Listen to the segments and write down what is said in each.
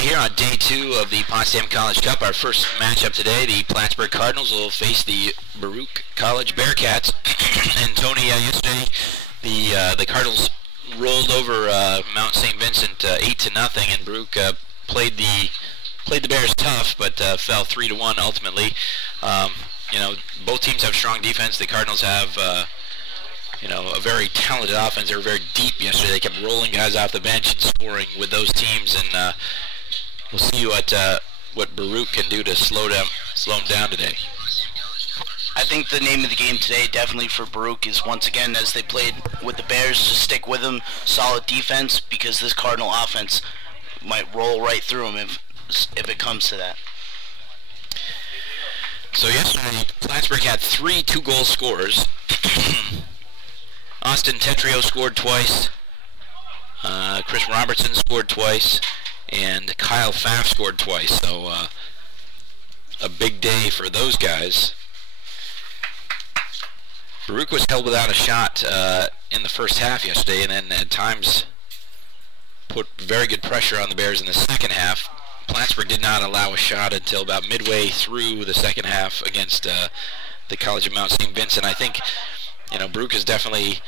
here on day 2 of the Potsdam College Cup. Our first matchup today, the Plattsburgh Cardinals will face the Baruch College Bearcats. And Tony, yesterday the Cardinals rolled over Mount St. Vincent 8-0, and Baruch played the Bears tough, but fell 3-1 ultimately. Both teams have strong defense. The Cardinals have a very talented offense. They were very deep yesterday. They kept rolling guys off the bench and scoring with those teams, and we'll see what Baruch can do to slow them down today. I think the name of the game today, definitely for Baruch, is once again, as they played with the Bears, to stick with them, solid defense, because this Cardinal offense might roll right through them if it comes to that. So yesterday, Plattsburgh had 3 2-goal scorers. Austin Tetrio scored twice, Chris Robertson scored twice, and Kyle Pfaff scored twice. So a big day for those guys. Baruch was held without a shot in the first half yesterday, and then at times put very good pressure on the Bears in the second half. Plattsburgh did not allow a shot until about midway through the second half against the College of Mount St. Vincent. I think Baruch is definitely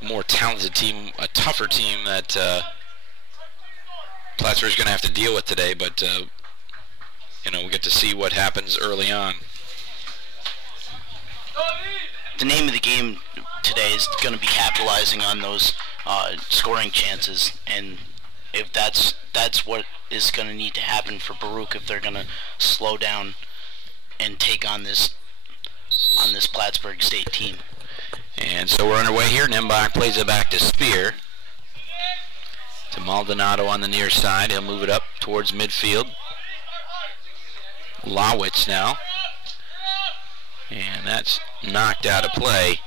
a more talented team, a tougher team that Plattsburgh is going to have to deal with today, but we get to see what happens early on. The name of the game today is going to be capitalizing on those scoring chances, and if that's what is going to need to happen for Baruch if they're going to slow down and take on this Plattsburgh State team. And so we're underway here. Nembach plays it back to Spear. To Maldonado on the near side. He'll move it up towards midfield. Lawitz now. And that's knocked out of play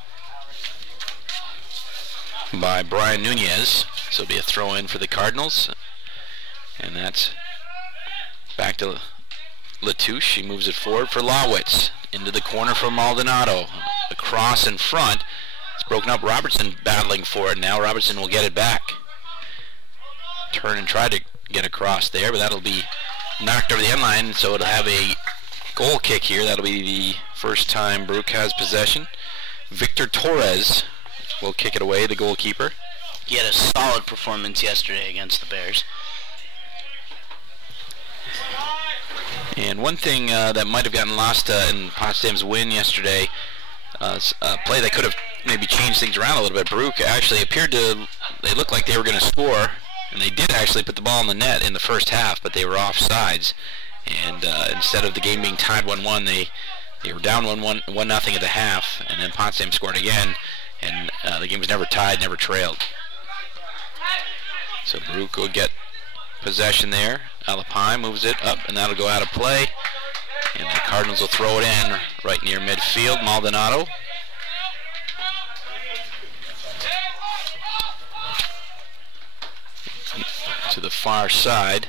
by Brian Nunez. So it'll be a throw in for the Cardinals. And that's back to Latouche. He moves it forward for Lawitz. Into the corner for Maldonado. The cross in front. It's broken up. Robertson battling for it now. Robertson will get it back. Turn and try to get across there, but that'll be knocked over the end line, so it'll have a goal kick here. That'll be the first time Baruch has possession. Victor Torres will kick it away, the goalkeeper. He had a solid performance yesterday against the Bears. And one thing that might have gotten lost in Potsdam's win yesterday, a play that could have maybe changed things around a little bit. Baruch actually appeared to, they looked like they were going to score, and they did actually put the ball in the net in the first half, but they were offsides. And instead of the game being tied 1-1, they were down 1-0 at the half, and then Potsdam scored again, and the game was never tied, never trailed. So Baruch will get possession there. Alapine moves it up, and that'll go out of play. And the Cardinals will throw it in right near midfield. Maldonado. To the far side.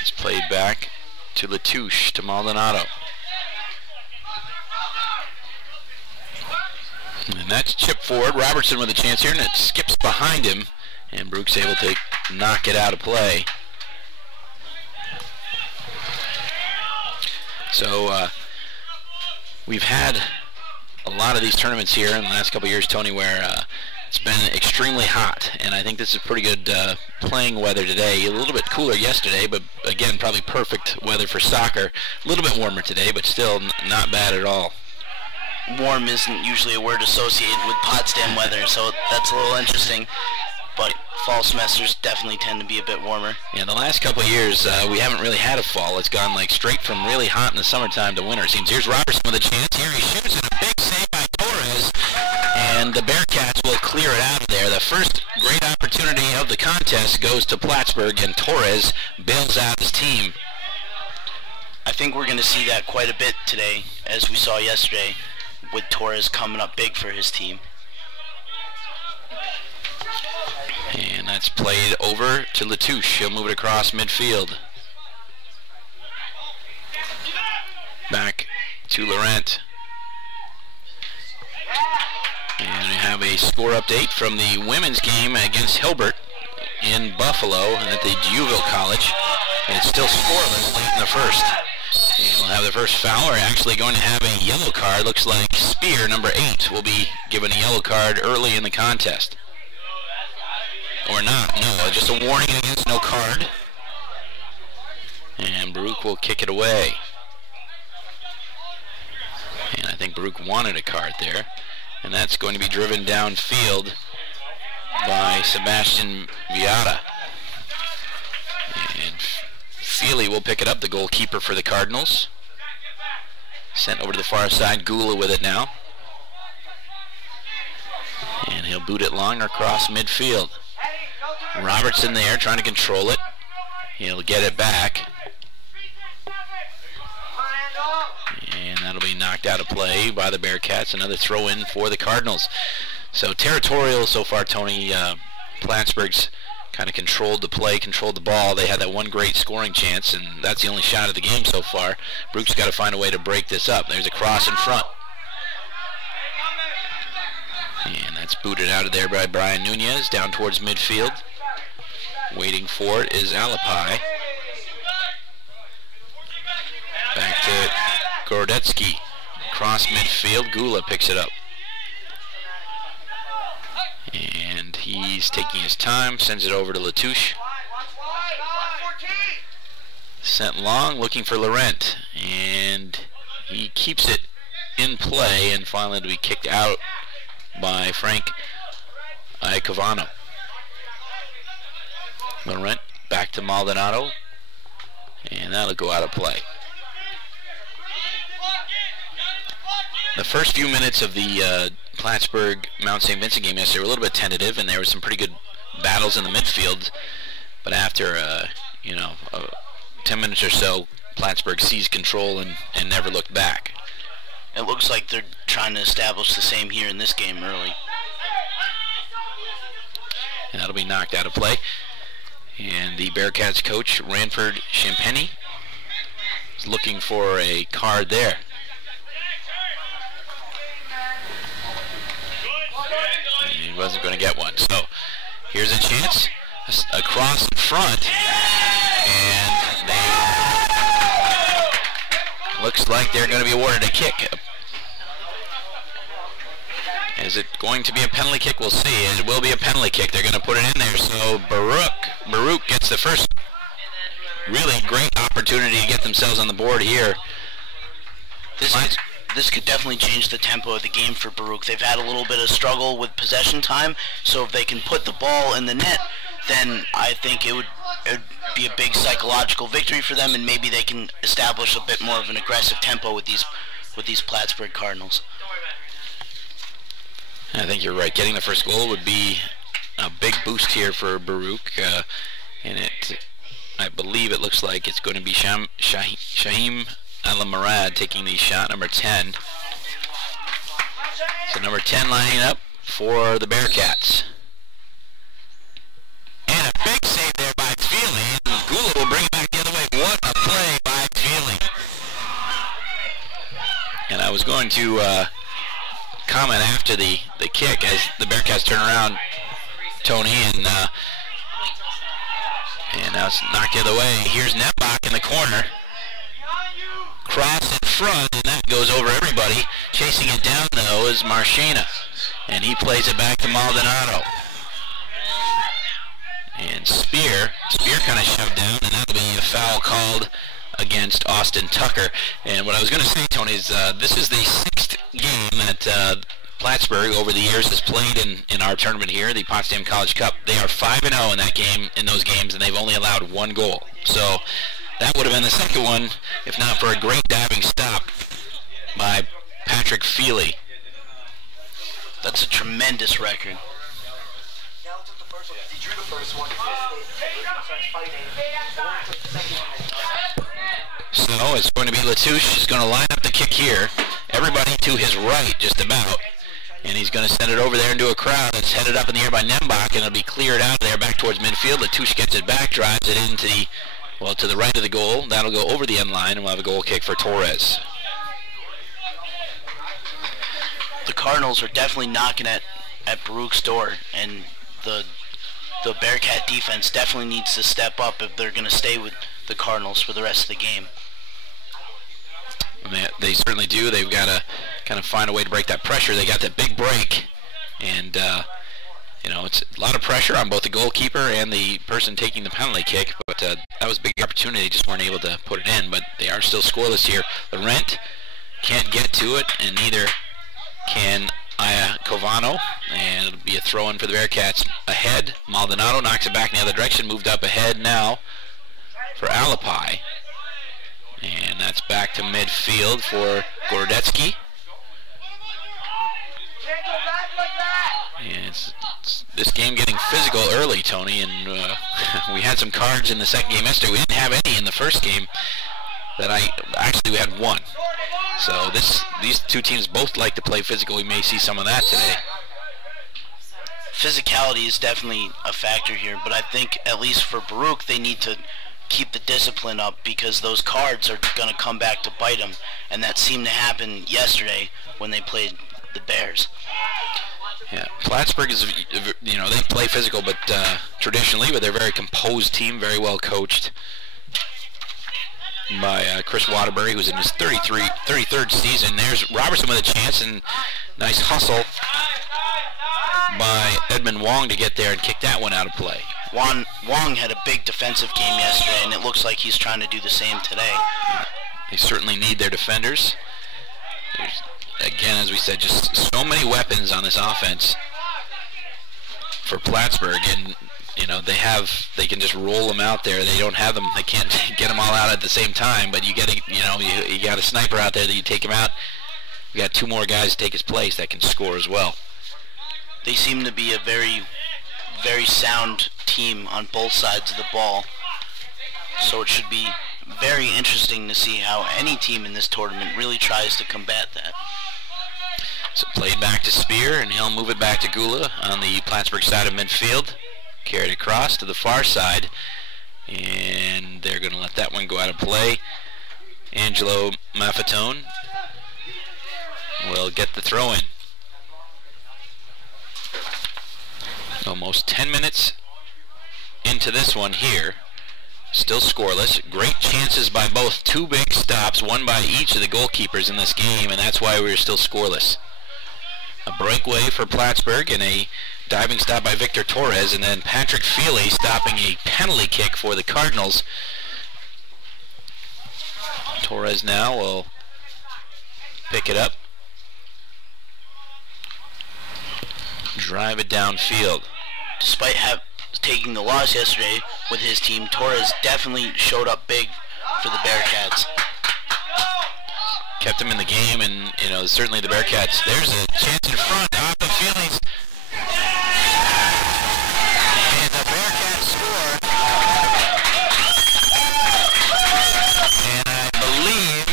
It's played back to Latouche, to Maldonado. And that's chipped forward. Robertson with a chance here, and it skips behind him. And Baruch's able to knock it out of play. So we've had a lot of these tournaments here in the last couple of years, Tony, where it's been extremely hot, and I think this is pretty good playing weather today. A little bit cooler yesterday, but again, probably perfect weather for soccer. A little bit warmer today, but still not bad at all. Warm isn't usually a word associated with Potsdam weather, so that's a little interesting. But fall semesters definitely tend to be a bit warmer. Yeah, the last couple of years, we haven't really had a fall. It's gone like straight from really hot in the summertime to winter, it seems. Here's Robertson with a chance. Here he shoots, and a big save by Torres. And the Bearcats will clear it out of there. The first great opportunity of the contest goes to Plattsburgh, and Torres bails out his team. I think we're going to see that quite a bit today, as we saw yesterday, with Torres coming up big for his team. And that's played over to Latouche. He'll move it across midfield. Back to Laurent. And have a score update from the women's game against Hilbert in Buffalo at the Duville College. It's still scoreless late in the first. And we'll have the first foul. We're actually going to have a yellow card. Looks like Spear, number 8, will be given a yellow card early in the contest. Or not. No, just a warning against no card. And Baruch will kick it away. And I think Baruch wanted a card there. And that's going to be driven downfield by Sebastian Viata. And Feely will pick it up, the goalkeeper for the Cardinals. Sent over to the far side, Gula with it now. And he'll boot it long across midfield. Robertson there trying to control it. He'll get it back. And that'll be knocked out of play by the Bearcats. Another throw-in for the Cardinals. So territorial so far, Tony. Plattsburgh's kind of controlled the play, controlled the ball. They had that one great scoring chance, and that's the only shot of the game so far. Baruch's got to find a way to break this up. There's a cross in front. And that's booted out of there by Brian Nunez down towards midfield. Waiting for it is Alapai. Back to Gordetsky. Cross midfield. Gula picks it up. And he's taking his time. Sends it over to Latouche. Sent long. Looking for Laurent. And he keeps it in play. And finally to be kicked out by Frank Iacovano. Laurent back to Maldonado. And that'll go out of play. The first few minutes of the Plattsburgh Mount St. Vincent game yesterday were a little bit tentative, and there were some pretty good battles in the midfield. But after 10 minutes or so, Plattsburgh seized control and never looked back. It looks like they're trying to establish the same here in this game early. And that'll be knocked out of play. And the Bearcats coach, Ranford Champagny, is looking for a card there. And he wasn't going to get one. So here's a chance. A cross in front. And looks like they're going to be awarded a kick. Is it going to be a penalty kick? We'll see. It will be a penalty kick. They're going to put it in there. So Baruch gets the first really great opportunity to get themselves on the board here. This could definitely change the tempo of the game for Baruch. They've had a little bit of struggle with possession time, so if they can put the ball in the net, then I think it would be a big psychological victory for them, and maybe they can establish a bit more of an aggressive tempo with these Plattsburgh Cardinals. I think you're right. Getting the first goal would be a big boost here for Baruch, and I believe it looks like it's going to be Shaim Al-Marad taking the shot, number 10. So number 10 lining up for the Bearcats. And a big save there by Feely, and Gula will bring it back the other way. What a play by Feely. And I was going to comment after the kick as the Bearcats turn around, Tony, and now it's knocked the other way. Here's Netbach in the corner. Cross in front, and that goes over everybody. Chasing it down, though, is Marchena. And he plays it back to Maldonado. And Spear kind of shoved down, and that'll be a foul called against Austin Tucker. And what I was going to say, Tony, is this is the 6th game that Plattsburgh over the years has played in our tournament here, the Potsdam College Cup. They are 5-0 in those games, and they've only allowed 1 goal. So that would have been the second one, if not for a great diving stop by Patrick Feely. That's a tremendous record. So it's going to be Latouche. He's going to line up the kick here. Everybody to his right, just about. And he's going to send it over there into a crowd that's headed up in the air by Nembach, and it'll be cleared out there back towards midfield. Latouche gets it back, drives it into to the right of the goal. That'll go over the end line, and we'll have a goal kick for Torres. The Cardinals are definitely knocking at at Baruch's door, and the Bearcat defense definitely needs to step up if they're going to stay with the Cardinals for the rest of the game. They certainly do. They've got to kind of find a way to break that pressure. They got that big break, and you know, it's a lot of pressure on both the goalkeeper and the person taking the penalty kick, but that was a big opportunity. They just weren't able to put it in, but they are still scoreless here. Laurent can't get to it, and neither can Covano, and it'll be a throw-in for the Bearcats. Ahead, Maldonado knocks it back in the other direction, moved up ahead now for Alapai. And that's back to midfield for Gorodetsky. And it's this game getting physical early, Tony, and we had some cards in the second game yesterday. We didn't have any in the first game. Actually, we had one. So these two teams both like to play physical. We may see some of that today. Physicality is definitely a factor here, but I think at least for Baruch, they need to keep the discipline up, because those cards are going to come back to bite them, and that seemed to happen yesterday when they played the Bears. Yeah, Plattsburgh is, you know, they play physical, but traditionally, but they're a very composed team, very well coached by Chris Waterbury, who's in his 33rd season. There's Robertson with a chance, and nice hustle by Edmund Wong to get there and kick that one out of play. Wong had a big defensive game yesterday, and it looks like he's trying to do the same today. They certainly need their defenders. There's, again, as we said, just so many weapons on this offense for Plattsburgh, and you know they can just roll them out there. They don't have them. They can't get them all out at the same time. But you got you got a sniper out there that you take him out. You got two more guys to take his place that can score as well. They seem to be a very, very sound team on both sides of the ball. So it should be very interesting to see how any team in this tournament really tries to combat that. So played back to Spear, and he'll move it back to Gula on the Plattsburgh side of midfield. Carried across to the far side, and they're going to let that one go out of play. Angelo Maffetone will get the throw in. Almost 10 minutes into this one here. Still scoreless. Great chances by both. Two big stops, one by each of the goalkeepers in this game, and that's why we're still scoreless. A breakaway for Plattsburgh and a diving stop by Victor Torres, and then Patrick Feely stopping a penalty kick for the Cardinals. Torres now will pick it up. Drive it downfield. Despite taking the loss yesterday with his team, Torres definitely showed up big for the Bearcats. Kept them in the game, and you know, certainly the Bearcats. There's a chance in front off the Feely's. And the Bearcats score. And I believe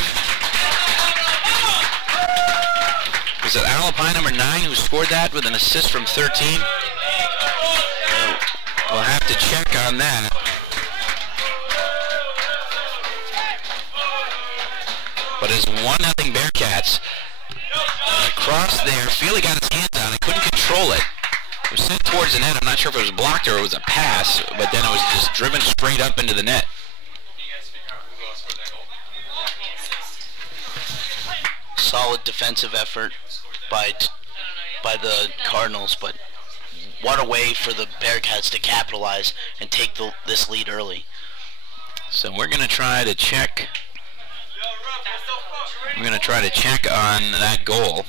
was it Alapai number 9 who scored that with an assist from 13? We'll have to check on that. But it's 1-0 Bearcats. Across there, Feely got his hands on it, couldn't control it. It was sent towards the net. I'm not sure if it was blocked or it was a pass, but then it was just driven straight up into the net. Solid defensive effort by the Cardinals, but what a way for the Bearcats to capitalize and take this lead early. So we're going to try to check. We're going to try to check on that goal.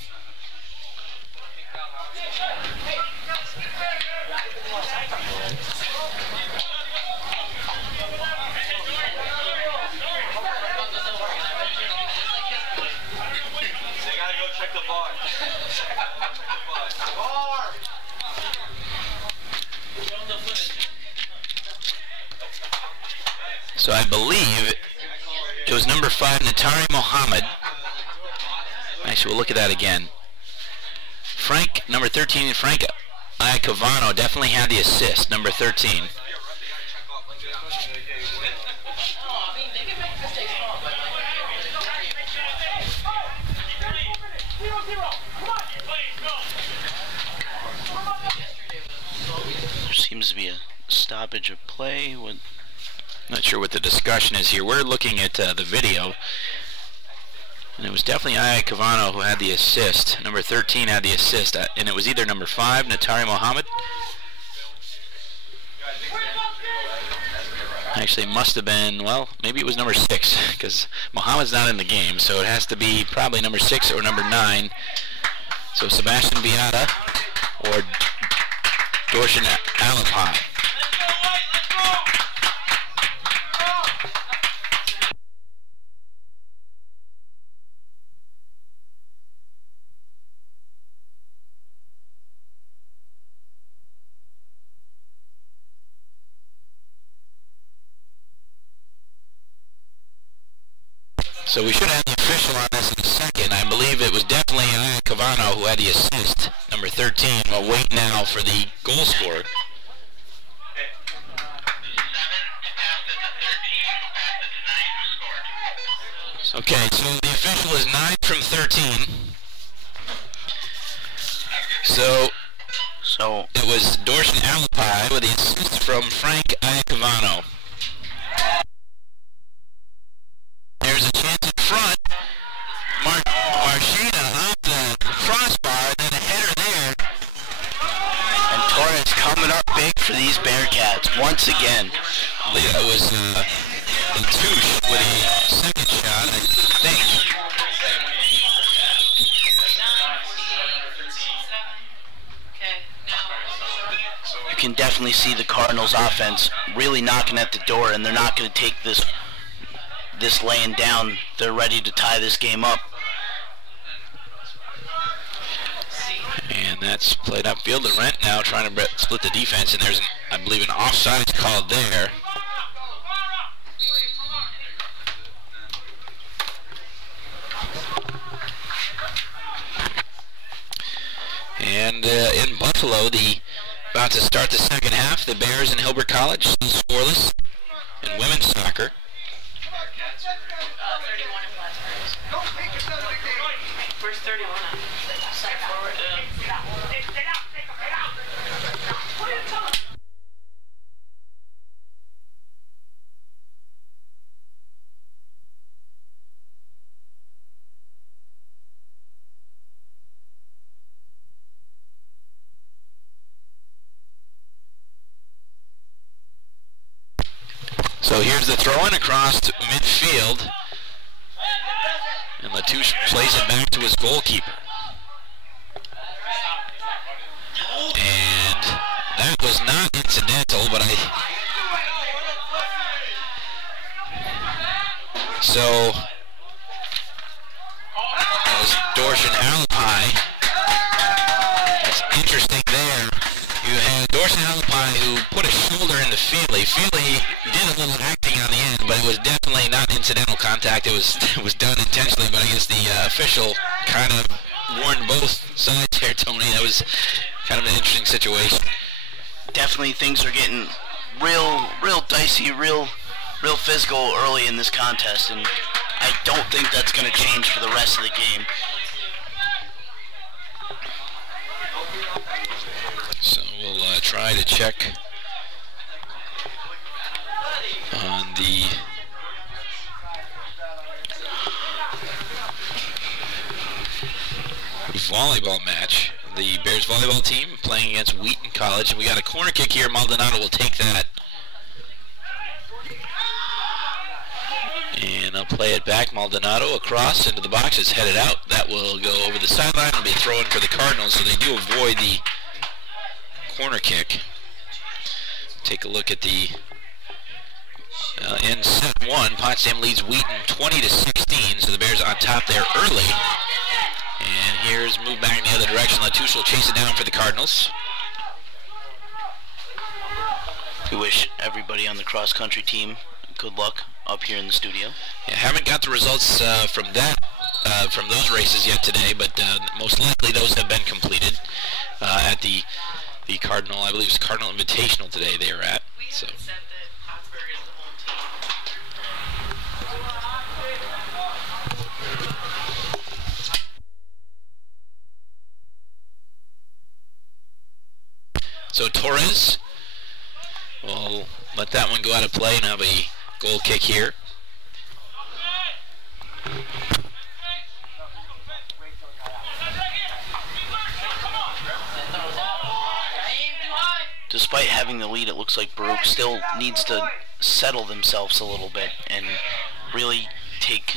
So I believe it was number 5, Natari Mohammed. Actually, we'll look at that again. Frank, number 13, Frank Iacovano definitely had the assist, number 13. Seems to be a stoppage of play. Not sure what the discussion is here. We're looking at the video, and it was definitely Aya Cavano who had the assist. Number 13 had the assist, and it was either number 5, Natari Mohammed. Actually, it must have been, well, maybe it was number 6, because Mohammed's not in the game, so it has to be probably number 6 or number 9. So Sebastian Viata or Dorshan Alapai. So we should have the official on this in a second. I believe it was definitely Aya Cavano who had the assist, number 13. We'll wait now for the goal scorer. Okay, so the official is 9 from 13. So it was Dorshan Alapai with the assist from Frank Aya Cavano. There's a chance in front. Marchena off the crossbar, then a header there. And Torres coming up big for these Bearcats once again. That was Touche with a second shot, I think. You can definitely see the Cardinals offense really knocking at the door, and they're not going to take this laying down. They're ready to tie this game up. And that's played upfield. Laurent now trying to split the defense, and there's, I believe, an offside called there. And in Buffalo, about to start the second half, the Bears and Hilbert College still scoreless in women's soccer. 31 in Plattsburgh. Where's 31 at? Side forward. So here's the throw-in across to midfield. And Latouche plays it back to his goalkeeper. And that was not incidental, but so that was Dorshan Alapai. That's interesting there. You had Dorshan Alapai who put a shoulder into Feely. Feely did a little acting on the end, but it was definitely not incidental contact. It was done intentionally, but I guess the official kind of warned both sides here, Tony. That was kind of an interesting situation. Definitely things are getting real dicey, real physical early in this contest, and I don't think that's going to change for the rest of the game. So we'll try to check on the volleyball match. The Bears volleyball team playing against Wheaton College. We got a corner kick here. Maldonado will take that. And I'll play it back. Maldonado across into the box. It's headed out. That will go over the sideline. It'll be a throw-in for the Cardinals, so they do avoid the corner kick. Take a look at the in set one. Potsdam leads Wheaton 20-16, so the Bears on top there early. And here's move back in the other direction. Latouche will chase it down for the Cardinals. We wish everybody on the cross-country team good luck up here in the studio. Yeah, haven't got the results from those races yet today, but most likely those have been completed at the Cardinal, I believe it's Cardinal Invitational today they are at. So. Said that Plattsburgh is the home team. So Torres let that one go out of play and have a goal kick here. Despite having the lead, it looks like Baruch still needs to settle themselves a little bit and really take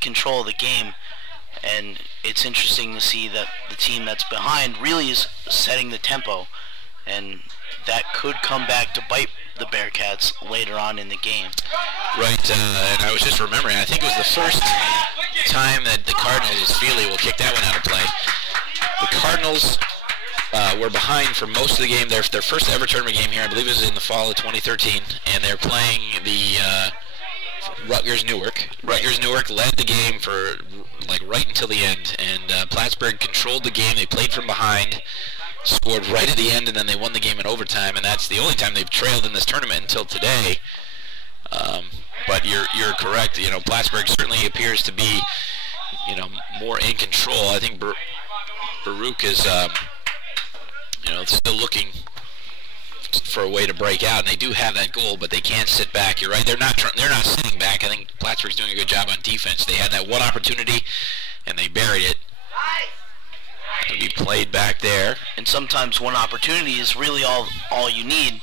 control of the game. And it's interesting to see that the team that's behind really is setting the tempo, and that could come back to bite the Bearcats later on in the game. Right, and I was just remembering, I think it was the first time that the Cardinals, Feely will kick that one out of play. The Cardinals were behind for most of the game. Their first ever tournament game here, I believe it was in the fall of 2013, and they're playing the Rutgers-Newark. Rutgers-Newark led the game for like right until the end, and Plattsburgh controlled the game. They played from behind, scored right at the end, and then they won the game in overtime, and that's the only time they've trailed in this tournament until today. But you're correct. You know, Plattsburgh certainly appears to be, you know, more in control. I think Baruch is, you know, still looking for a way to break out, and they do have that goal, but they can't sit back. You're right. They're not sitting back. I think Plattsburgh's doing a good job on defense. They had that one opportunity, and they buried it. It'll be played back there. And sometimes one opportunity is really all you need,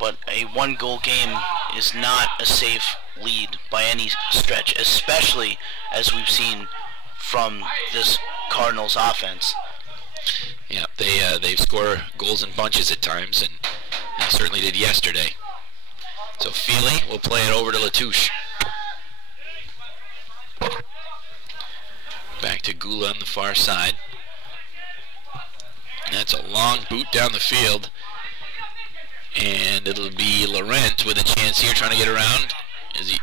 but a one-goal game is not a safe lead by any stretch, especially as we've seen from this Cardinals offense. Yeah, they score goals in bunches at times, and they certainly did yesterday. So Feely will play it over to Latouche. Back to Gula on the far side. That's a long boot down the field, and it'll be Laurent with a chance here, trying to get around.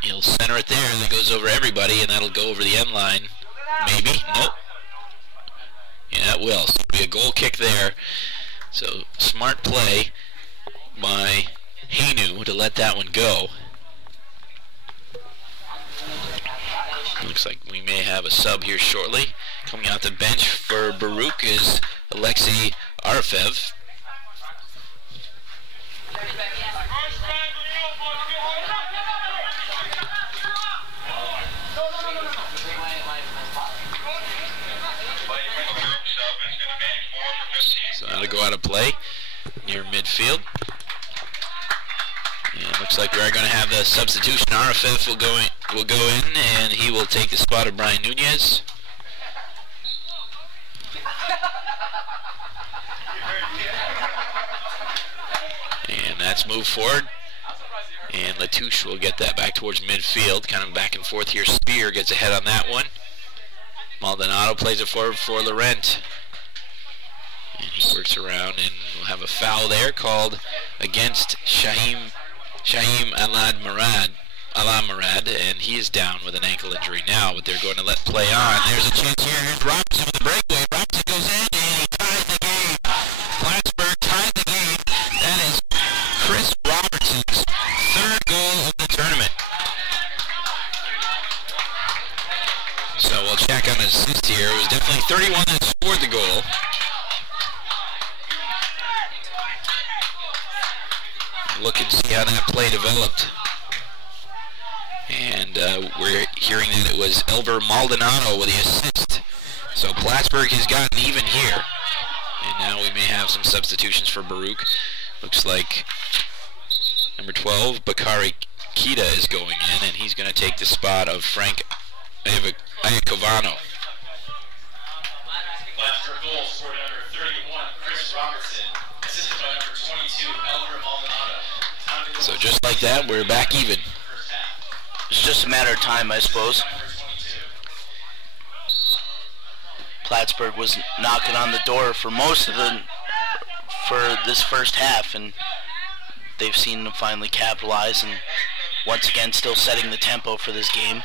He'll center it there, and it goes over everybody, and that'll go over the end line. Maybe? Nope. Yeah, it will. So it'll be a goal kick there. So smart play by Hainu to let that one go. Looks like we may have a sub here shortly. Coming out the bench for Baruch is Alexei Arfev. So that'll go out of play near midfield. And looks like we are going to have the substitution. Arfev will go in, and he will take the spot of Brian Nunez. And that's moved forward. And Latouche will get that back towards midfield, kind of back and forth here. Spear gets ahead on that one. Maldonado plays it forward for Laurent. And he works around, and we'll have a foul there called against Shaim Alad Murad, and he is down with an ankle injury now, but they're going to let play on. There's a chance here. Here's Robinson with the breakaway. Robinson goes in, and he ties the game. Plattsburgh ties the game. That is Chris Robertson's third goal of the tournament. So we'll check on his assist here. It was definitely 31 that scored the goal. Look and see how that play developed. And we're hearing that it was Elver Maldonado with the assist. So Plattsburgh has gotten even here. And now we may have some substitutions for Baruch. Looks like number 12, Bakari Kita, is going in, and he's going to take the spot of Frank Iakovano. Plattsburgh goal scored number 31, Chris Robertson. Assisted by number 22, Elver Maldonado. So just like that, we're back even. It's just a matter of time, I suppose. Plattsburgh was knocking on the door for this first half, and they've seen them finally capitalize, and once again still setting the tempo for this game.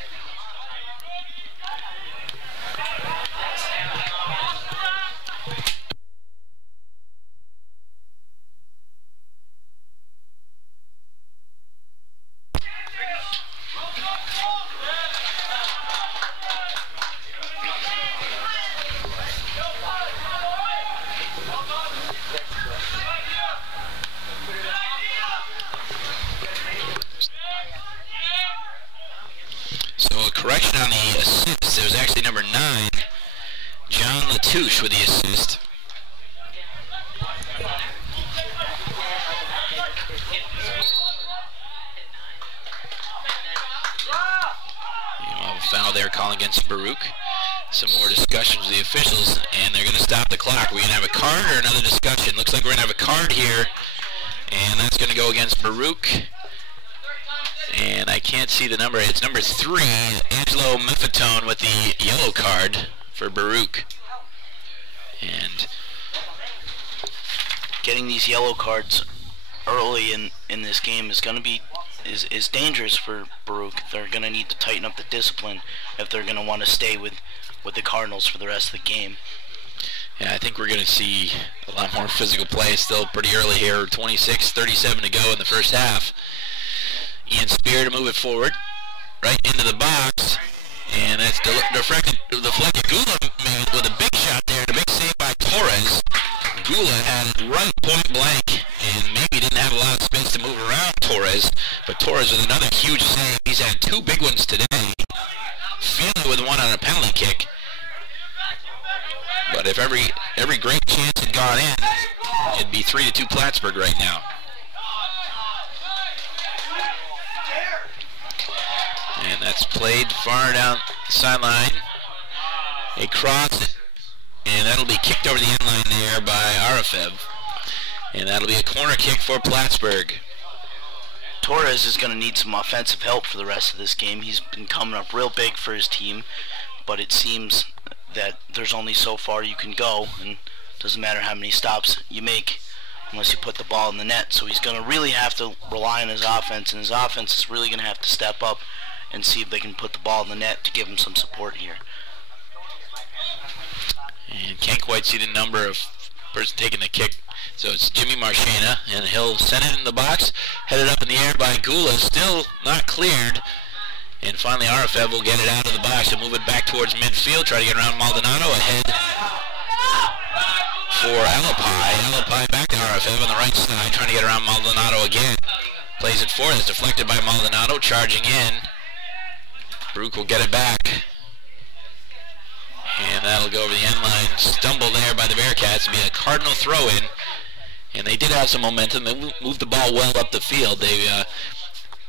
So a correction on the assist. It was actually number 9, John Latouche, with the assist. A foul there, call against Baruch. Some more discussions with the officials, and they're going to stop the clock. We're going to have a card or another discussion. Looks like we're going to have a card here, and that's going to go against Baruch. And I can't see the number. It's number 3, Angelo Meffatone, with the yellow card for Baruch. And getting these yellow cards early in this game is going to be is dangerous for Baruch. They're going to need to tighten up the discipline if they're going to want to stay with the Cardinals for the rest of the game. Yeah, I think we're going to see a lot more physical play still pretty early here. 26:37 to go in the first half. Ian Spear to move it forward, right into the box, and that's deflected. Gula made with a big shot there, a big save by Torres. Gula had it right point blank, and maybe didn't have a lot of space to move around Torres, but Torres with another huge save. He's had 2 big ones today. Feely with one on a penalty kick. But if every great chance had gone in, it'd be 3-2 Plattsburgh right now. And that's played far down the sideline. A cross, and that'll be kicked over the end line there by Arafev. And that'll be a corner kick for Plattsburgh. Torres is going to need some offensive help for the rest of this game. He's been coming up real big for his team, but it seems that there's only so far you can go, and it doesn't matter how many stops you make unless you put the ball in the net. So he's going to really have to rely on his offense, and his offense is really going to have to step up and see if they can put the ball in the net to give him some support here. And can't quite see the number of person taking the kick. So it's Jimmy Marchena, and he'll send it in the box, headed up in the air by Gula, still not cleared. And finally Arafev will get it out of the box and move it back towards midfield, try to get around Maldonado, ahead for Alapai. Alapai back to Arafev on the right side, trying to get around Maldonado again. Plays it forward, it's deflected by Maldonado, charging in. Baruch will get it back. And that'll go over the end line. Stumble there by the Bearcats. It'll be a Cardinal throw-in. And they did have some momentum. They moved the ball well up the field. They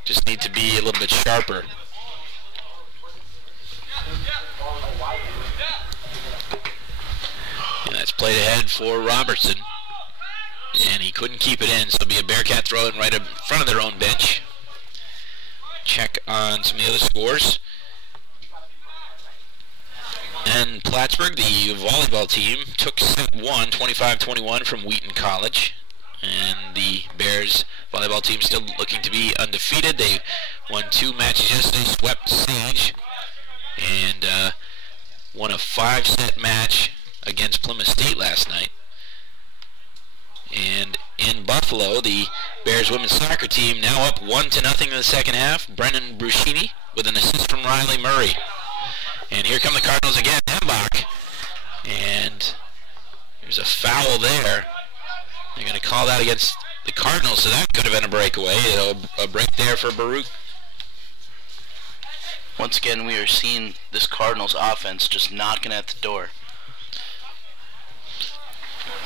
just need to be a little bit sharper. And that's played ahead for Robertson. And he couldn't keep it in. So it'll be a Bearcat throw-in right in front of their own bench. Check on some of the other scores. And Plattsburgh, the volleyball team, took set 1, 25-21 from Wheaton College. And the Bears volleyball team still looking to be undefeated. They won 2 matches yesterday, swept Sage, and won a 5-set match against Plymouth State last night. And in Buffalo, the Bears women's soccer team now up 1-0 in the second half. Brennan Bruscini with an assist from Riley Murray. And here come the Cardinals again, Hembach. And there's a foul there. They're going to call that against the Cardinals, so that could have been a breakaway. A break there for Baruch. Once again, we are seeing this Cardinals offense just knocking at the door.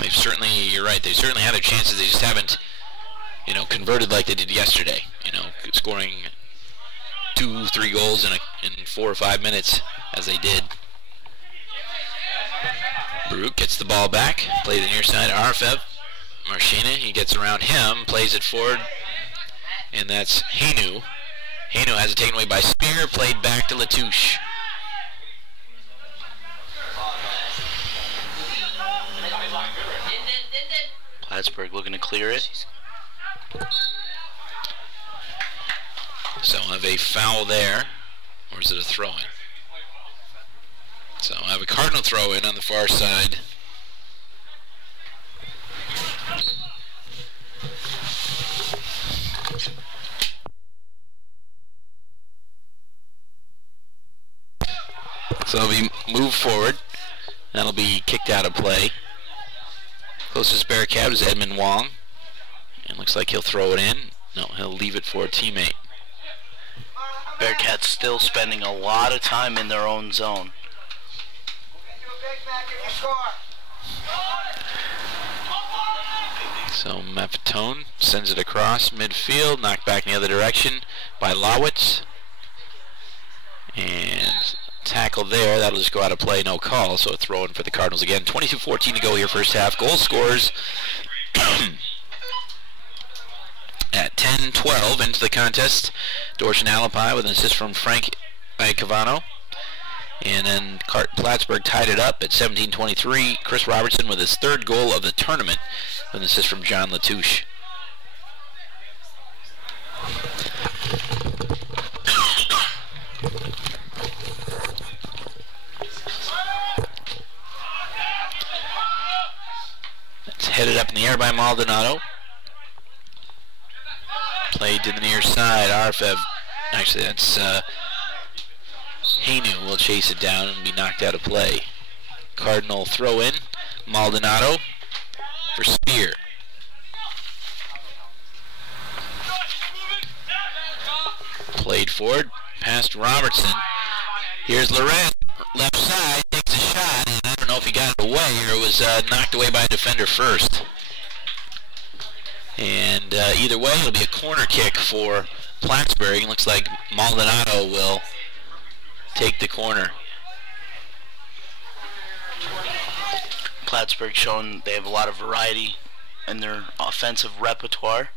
They've certainly, you're right, they certainly had their chances. They just haven't, converted like they did yesterday. Scoring 2-3 goals in 4 or 5 minutes as they did. Baruch gets the ball back, play the near side, Arafev. Marchena, he gets around him, plays it forward, and that's Hainu. Hainu has it taken away by Spear, played back to Latouche. Plattsburgh looking to clear it. So I have a foul there, or is it a throw-in? So I have a Cardinal throw-in on the far side. So it'll be moved forward. That'll be kicked out of play. Closest Bearcat is Edmund Wong. And looks like he'll throw it in. No, he'll leave it for a teammate. Bearcats still spending a lot of time in their own zone. So Maffetone sends it across midfield, knocked back in the other direction by Lawitz. And tackle there, that'll just go out of play, no call, so a throw in for the Cardinals again. 22-14 to go here first half. Goal scorers at 10-12 into the contest. Dorshan Alapai with an assist from Frank Cavano. And then Plattsburgh tied it up at 17-23. Chris Robertson with his third goal of the tournament with an assist from John Latouche. It's headed up in the air by Maldonado. Played to the near side. Arfev, actually that's Hainu will chase it down and be knocked out of play. Cardinal throw in. Maldonado for Spear. Played forward, past Robertson. Here's Loren, left side, takes a shot, and I don't know if he got it away or it was knocked away by a defender first. And either way, it'll be a corner kick for Plattsburgh. It looks like Maldonado will take the corner. Plattsburgh showing they have a lot of variety in their offensive repertoire.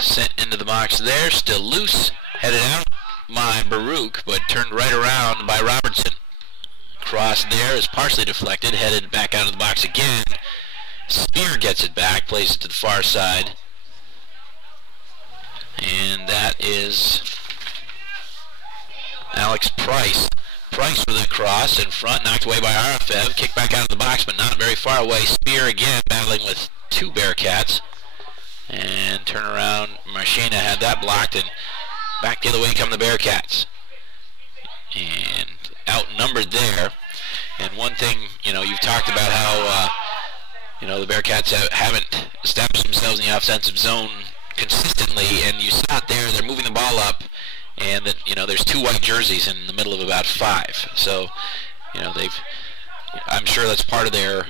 Sent into the box there, still loose, headed out by Baruch, but turned right around by Robertson. Cross there is partially deflected, headed back out of the box again. Spear gets it back, plays it to the far side. And that is Alex Price. Price with a cross in front, knocked away by Arfev, kicked back out of the box, but not very far away. Spear again, battling with two Bearcats. And turn around, Marchena had that blocked, and back the other way come the Bearcats. And outnumbered there. And one thing, you've talked about how, the Bearcats haven't established themselves in the offensive zone consistently, and you saw it there. They're moving the ball up, and that there's two white jerseys in the middle of about five. So, I'm sure that's part of their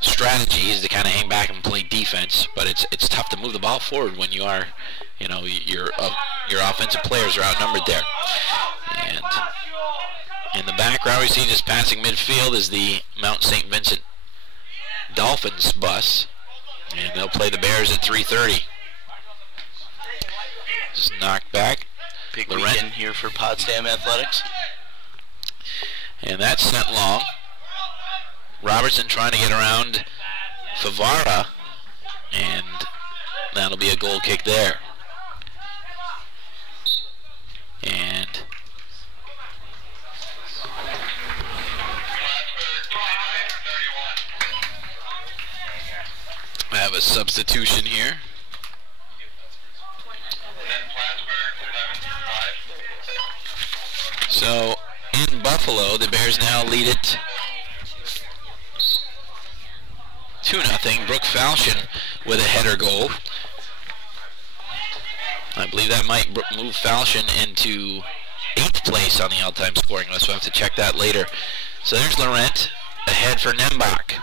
strategy is to kind of hang back and play defense, but it's tough to move the ball forward when you are, your offensive players are outnumbered there. And in the background we see just passing midfield is the Mount St. Vincent Dolphins bus, and they'll play the Bears at 3:30. Just knocked back. Big weekend here for Potsdam Athletics. And that's sent long. Robertson trying to get around Favara, and that'll be a goal kick there. And I have a substitution here. So in Buffalo, the Bears now lead it 2-0. Brooke Falchion with a header goal. I believe that might move Falchion into 8th place on the all-time scoring list. We'll have to check that later. So there's Laurent ahead for Nembach.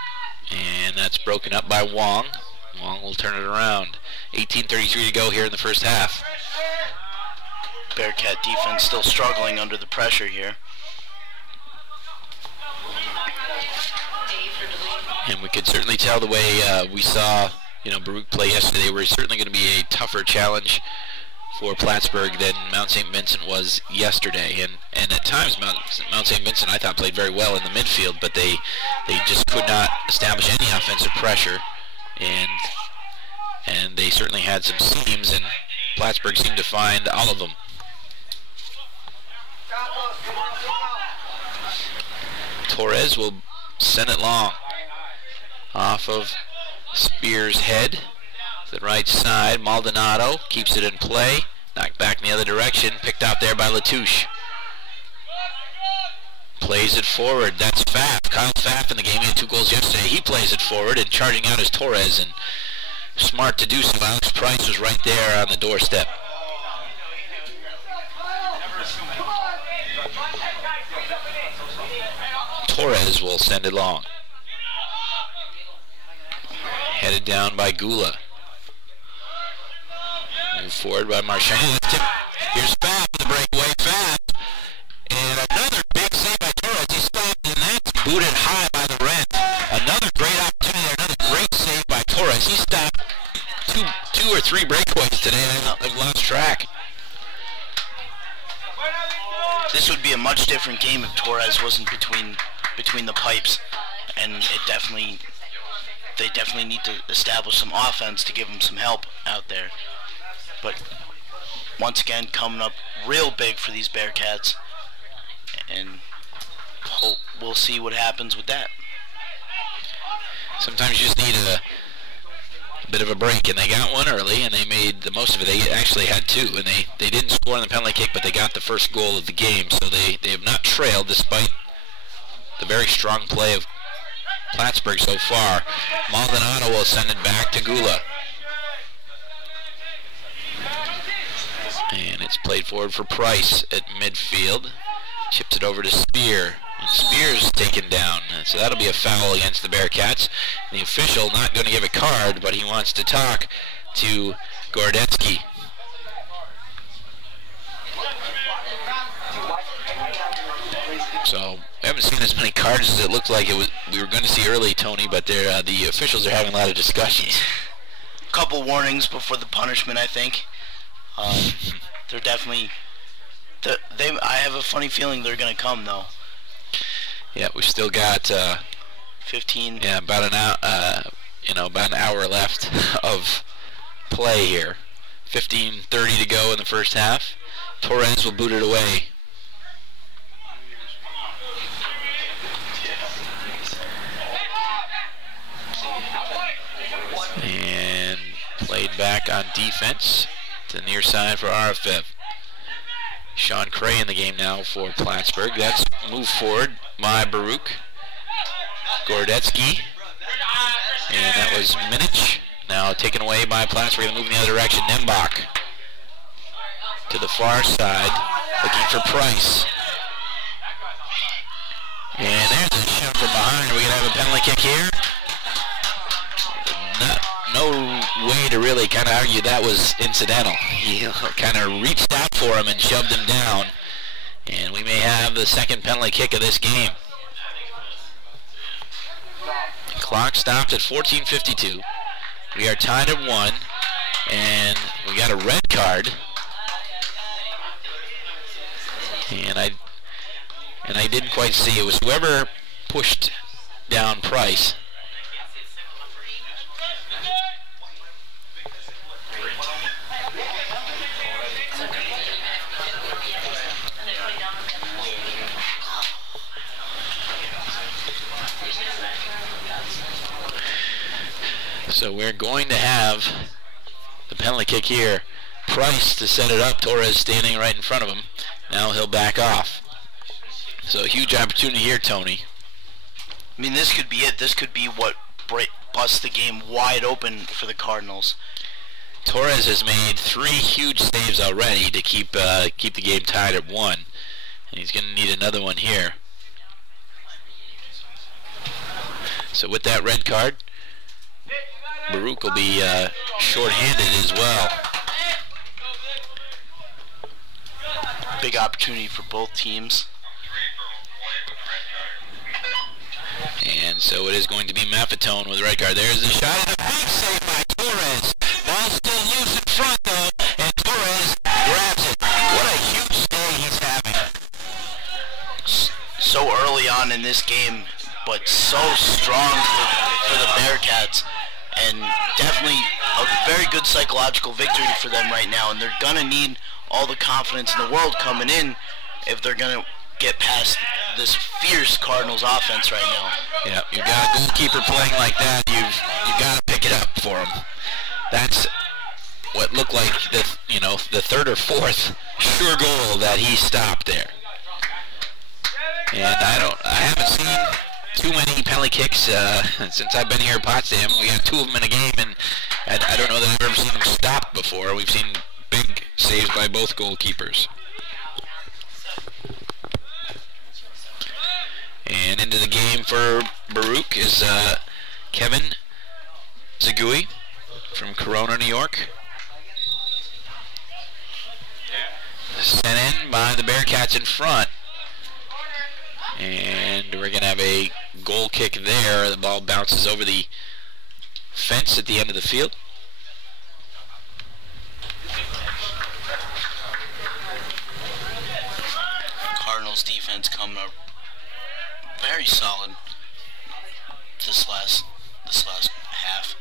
And that's broken up by Wong. Wong will turn it around. 18:33 to go here in the first half. Bearcat defense still struggling under the pressure here. And we could certainly tell the way we saw, Baruch play yesterday, we're certainly going to be a tougher challenge for Plattsburgh than Mount St. Vincent was yesterday. And at times Mount St. Vincent I thought played very well in the midfield, but they just could not establish any offensive pressure, and they certainly had some seams, and Plattsburgh seemed to find all of them. Torres will send it long. Off of Spear's head. The right side, Maldonado keeps it in play. Knocked back in the other direction. Picked out there by Latouche. plays it forward. That's Pfaff. Kyle Pfaff in the game. He had 2 goals yesterday. He plays it forward, and charging out is Torres, and smart to do so. Alex Price was right there on the doorstep. Torres will send it long. Headed down by Gula. Moved forward by Marchand. Here's Pfaff with the breakaway. Pfaff. And another big save by Torres. He stopped, and that's booted high by the Reds. Another great opportunity there. Another great save by Torres. He stopped two or three breakaways today. I've lost track. This would be a much different game if Torres wasn't between the pipes, and they definitely need to establish some offense to give him some help out there. But once again, coming up real big for these Bearcats, and we'll see what happens with that. Sometimes you just need a bit of a break, and they got one early, and they made the most of it. They actually had 2, and they didn't score on the penalty kick, but they got the first goal of the game, so they have not trailed despite the very strong play of Plattsburgh so far. Maldonado will send it back to Gula. And it's played forward for Price at midfield. Chips it over to Spear. And Spear's taken down. So that'll be a foul against the Bearcats. The official not going to give a card, but he wants to talk to Gordetsky. So I haven't seen as many cards as it looked like we were going to see early, Tony, but the officials are having a lot of discussions. Couple warnings before the punishment, I think. They're definitely. I have a funny feeling they're going to come, though. Yeah, we've still got 15. Yeah, about an hour. About an hour left of play here. 15:30 to go in the first half. Torres will boot it away. And played back on defense to the near side for RFF. Sean Cray in the game now for Plattsburgh. That's moved forward by Baruch. Gordetsky. And that was Minich. Now taken away by Plattsburgh, moving the other direction. Nembach to the far side, looking for Price. And there's a shot from behind. Are we going to have a penalty kick here? No way to really kind of argue that was incidental. He kind of reached out for him and shoved him down. And we may have the second penalty kick of this game. Clock stopped at 14:52. We are tied at 1, and we got a red card. And I didn't quite see. It was whoever pushed down Price. So we're going to have the penalty kick here. Price to set it up. Torres standing right in front of him. Now he'll back off. So a huge opportunity here, Tony. I mean, this could be it. This could be what busts the game wide open for the Cardinals. Torres has made 3 huge saves already to keep the game tied at 1. And he's going to need another one here. So with that red card, Baruch will be short-handed as well. Big opportunity for both teams. And so it is going to be Maffetone with a red card. There's the shot and a big save by Torres. Ball still loose in front though, and Torres grabs it. What a huge stay he's having. So early on in this game, but so strong for the Bearcats. And definitely a very good psychological victory for them right now. And they're going to need all the confidence in the world coming in if they're going to get past this fierce Cardinals offense right now. Yeah, you've got a goalkeeper playing like that. You've got to pick it up for him. That's what looked like the third or fourth sure goal that he stopped there. And I haven't seen too many penalty kicks since I've been here at Potsdam. We have 2 of them in a game, and I don't know that I've ever seen them stopped before. We've seen big saves by both goalkeepers. And into the game for Baruch is Kevin Zagui from Corona, New York. Sent in by the Bearcats in front. And we're going to have a goal kick there. The ball bounces over the fence at the end of the field. Cardinals defense coming up very solid this last half.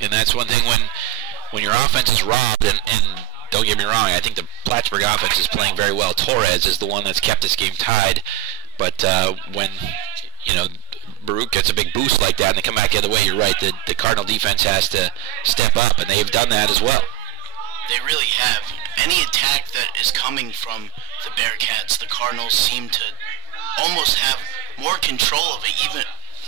And that's one thing when your offense is robbed, and don't get me wrong, I think the Plattsburgh offense is playing very well. Torres is the one that's kept this game tied. But when, you know, Baruch gets a big boost like that and they come back the other way, you're right, the Cardinal defense has to step up, and they've done that as well. They really have. Any attack that is coming from the Bearcats, the Cardinals seem to almost have more control of it, even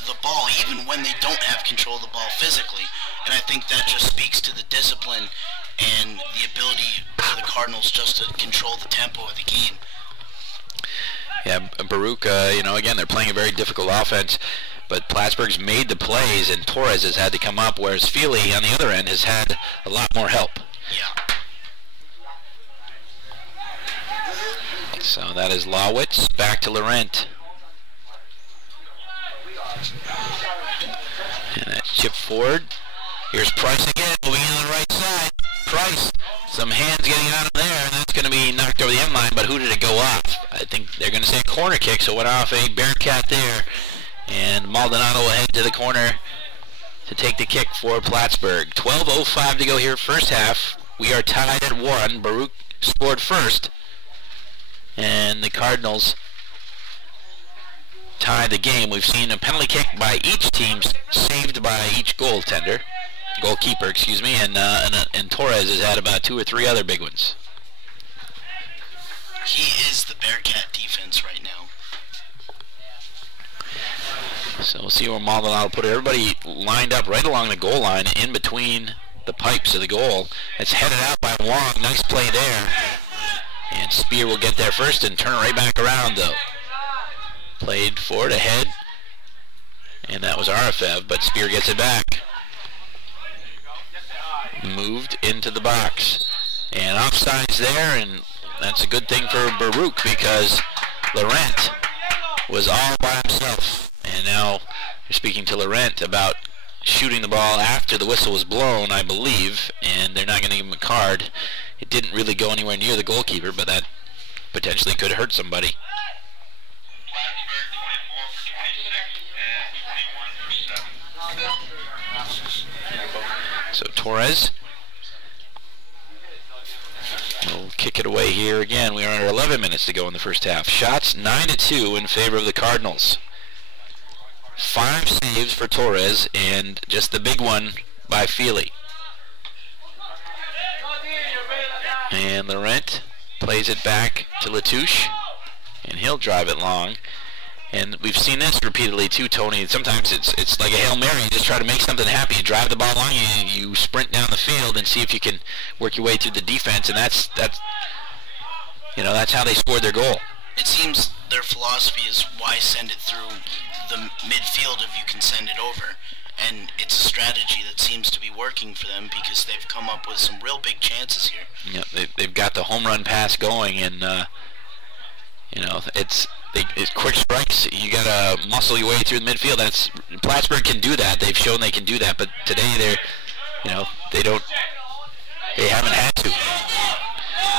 the ball, even when they don't have control of the ball physically. And I think that just speaks to the discipline and the ability for the Cardinals just to control the tempo of the game. Yeah, Baruch, you know, again, they're playing a very difficult offense, but Plattsburgh's made the plays, and Torres has had to come up, whereas Feely, on the other end, has had a lot more help. Yeah. So that is Lawitz, back to Laurent. And that chip forward. Here's Price again, moving in on the right side. Price, some hands getting on him there, and that's going to be knocked over the end line, but who did it go off? I think they're going to say a corner kick, so it went off a Bearcat there. And Maldonado will head to the corner to take the kick for Plattsburgh. 12:05 to go here, first half. We are tied at 1. Baruch scored first, and the Cardinals tied the game. We've seen a penalty kick by each team saved by each goalkeeper, excuse me, and Torres has had about 2 or 3 other big ones. He is the Bearcat defense right now. So we'll see where Maldonado put it. Everybody lined up right along the goal line, in between the pipes of the goal. It's headed out by Wong. Nice play there. And Spear will get there first and turn it right back around, though. Played forward ahead, and that was Arafev, but Spear gets it back. Moved into the box, and offsides there, and that's a good thing for Baruch because Laurent was all by himself. And now you're speaking to Laurent about shooting the ball after the whistle was blown, I believe, and they're not going to give him a card. It didn't really go anywhere near the goalkeeper, but that potentially could hurt somebody. So Torres will kick it away here again. We are under 11 minutes to go in the first half. Shots 9-2 in favor of the Cardinals. 5 saves for Torres, and just the big one by Feely. And Laurent plays it back to Latouche, and he'll drive it long. And we've seen this repeatedly too, Tony. Sometimes it's like a Hail Mary. You just try to make something happen. You drive the ball long, you sprint down the field and see if you can work your way through the defense, and that's how they scored their goal. It seems their philosophy is why send it through the midfield if you can send it over. And it's a strategy that seems to be working for them because they've come up with some real big chances here. Yeah, they've got the home run pass going, and it's quick strikes. You got to muscle your way through the midfield. Plattsburgh can do that. They've shown they can do that, but today they haven't had to.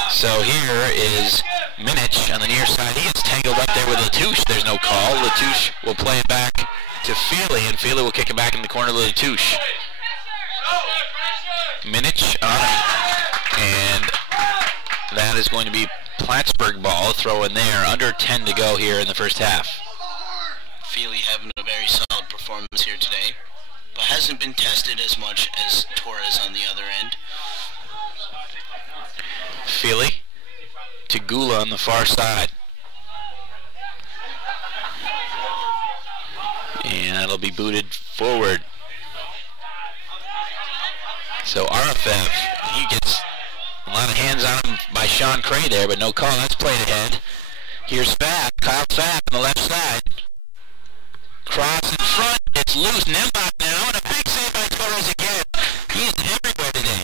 So here is Minich on the near side. He gets tangled up there with Latouche. There's no call. Latouche will play it back to Feely, and Feely will kick it back in the corner to Latouche. Minich on it, and that is going to be Plattsburgh ball, throw in there, under 10 to go here in the first half. Feely having a very solid performance here today, but hasn't been tested as much as Torres on the other end. Feely to Gula on the far side. that'll be booted forward. So RFF, he gets a lot of hands on him by Sean Cray there, but no call. That's played ahead. Here's Pfaff, Kyle Pfaff on the left side. Cross in front, it's loose. Nembach now, and a big save by Torres again. He's everywhere today.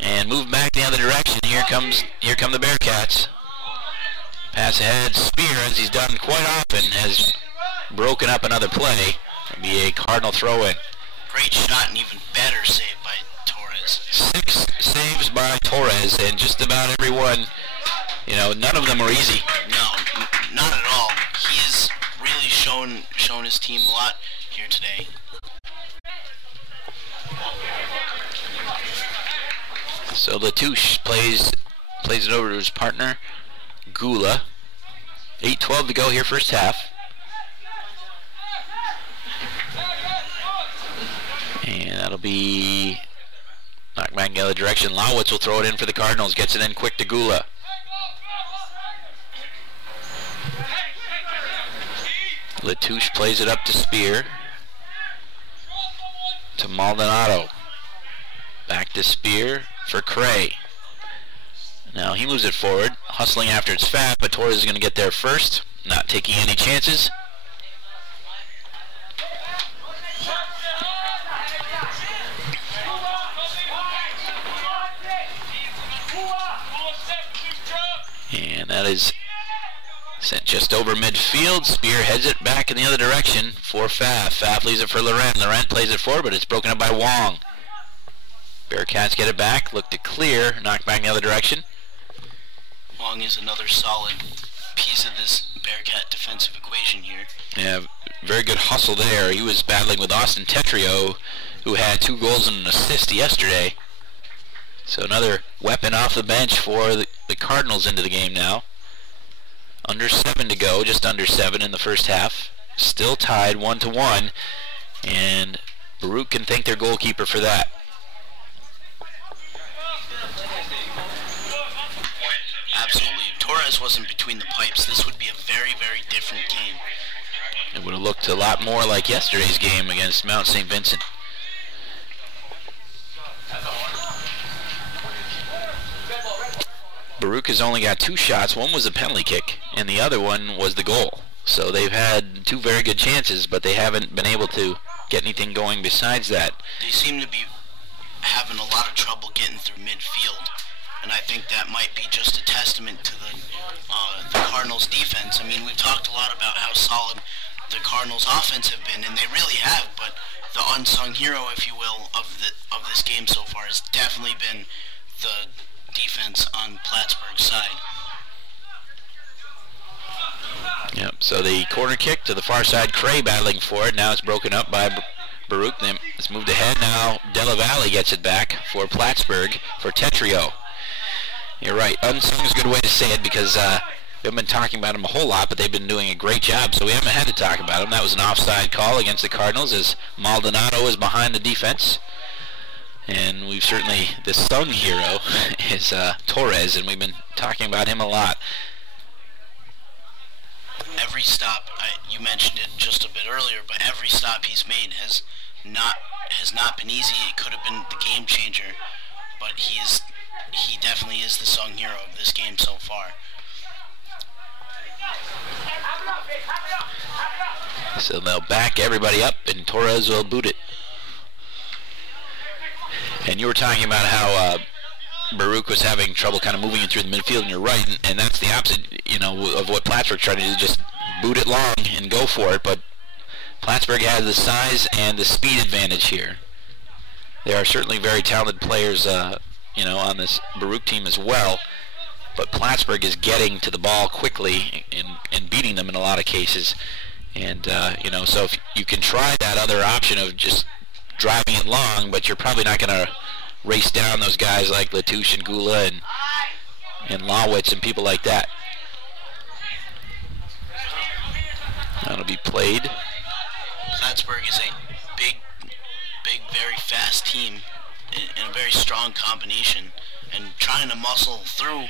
And move back the other direction. Here come the Bearcats. Pass ahead, Spear, as he's done quite often, has broken up another play. It'll be a Cardinal throw-in. Great shot and even better save by Torres. 6 saves by Torres, and just about every one, you know, none of them were easy. No, not at all. He's really shown his team a lot here today. So Latouche plays it over to his partner, Gula. 8:12 to go here, first half. And that'll be knocked back in the other direction. Lawitz will throw it in for the Cardinals. Gets it in quick to Gula. Latouche plays it up to Spear. To Maldonado. Back to Spear for Cray. Now he moves it forward, hustling after it's Pfaff, but Torres is going to get there first, not taking any chances. And that is sent just over midfield. Spear heads it back in the other direction for Pfaff. Pfaff leaves it for Laurent. Laurent plays it forward, but it's broken up by Wong. Bearcats get it back, look to clear, knocked back in the other direction. Wong is another solid piece of this Bearcat defensive equation here. Yeah, very good hustle there. He was battling with Austin Tetrio, who had 2 goals and an assist yesterday. So another weapon off the bench for the Cardinals into the game now. Under 7 to go, just under 7 in the first half. Still tied 1-1, and Baruch can thank their goalkeeper for that. Absolutely. If Torres wasn't between the pipes, this would be a very, very different game. It would have looked a lot more like yesterday's game against Mount St. Vincent. Baruch has only got 2 shots. One was a penalty kick, and the other one was the goal. So they've had 2 very good chances, but they haven't been able to get anything going besides that. They seem to be having a lot of trouble getting through midfield, and I think that might be just a testament to the Cardinals' defense. I mean, we've talked a lot about how solid the Cardinals' offense have been, and they really have, but the unsung hero, if you will, of this game so far has definitely been the defense on Plattsburgh's side. Yep, so the corner kick to the far side, Cray battling for it. Now it's broken up by Baruch. Then it's moved ahead. Now Della Valle gets it back for Plattsburgh for Tetrio. You're right, unsung is a good way to say it, because we haven't been talking about them a whole lot, but they've been doing a great job, so we haven't had to talk about them. That was an offside call against the Cardinals, as Maldonado is behind the defense. And we've certainly, the sung hero is Torres, and we've been talking about him a lot. Every stop, you mentioned it just a bit earlier, but every stop he's made has not been easy. It could have been the game changer, but he definitely is the sung hero of this game so far. So they'll back everybody up, and Torres will boot it. And you were talking about how Baruch was having trouble kind of moving it through the midfield, and you're right, and that's the opposite, you know, of what Plattsburgh's trying to do, just boot it long and go for it. But Plattsburgh has the size and the speed advantage here. There are certainly very talented players, you know, on this Baruch team as well, but Plattsburgh is getting to the ball quickly and beating them in a lot of cases. And, you know, so if you can try that other option of just driving it long, but you're probably not going to race down those guys like Latouche and Gula and Lawitz and people like that. That'll be played. Plattsburgh is a big, very fast team and a very strong combination, and trying to muscle through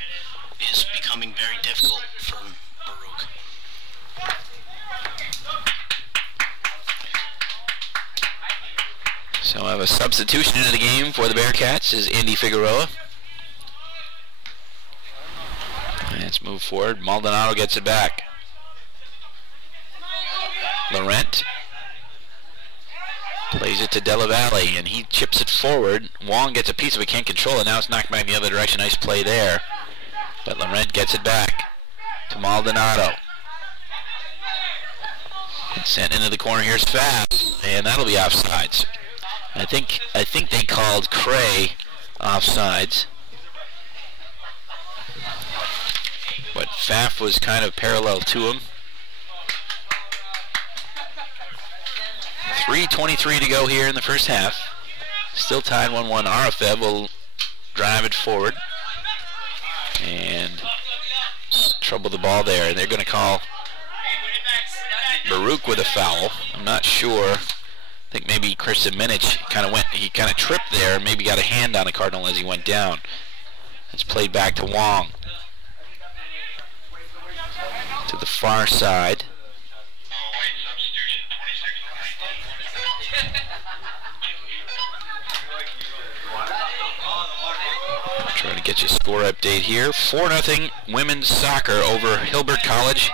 is becoming very difficult for Baruch. So I have a substitution into the game for the Bearcats is Andy Figueroa. Let's move forward. Maldonado gets it back. Laurent plays it to Della Valle, and he chips it forward. Wong gets a piece of it, can't control it. Now it's knocked back the other direction. Nice play there. But Laurent gets it back to Maldonado. And sent into the corner. Here's Fab, and that'll be offsides. I think they called Cray offsides. But Pfaff was kind of parallel to him. 3:23 to go here in the first half. Still tied 1-1. Arafev will drive it forward and trouble the ball there. And they're going to call Baruch with a foul. I'm not sure. I think maybe Chris Minich he kind of tripped there and maybe got a hand on a Cardinal as he went down. It's played back to Wong. To the far side. Trying to get you a score update here. 4-0 women's soccer over Hilbert College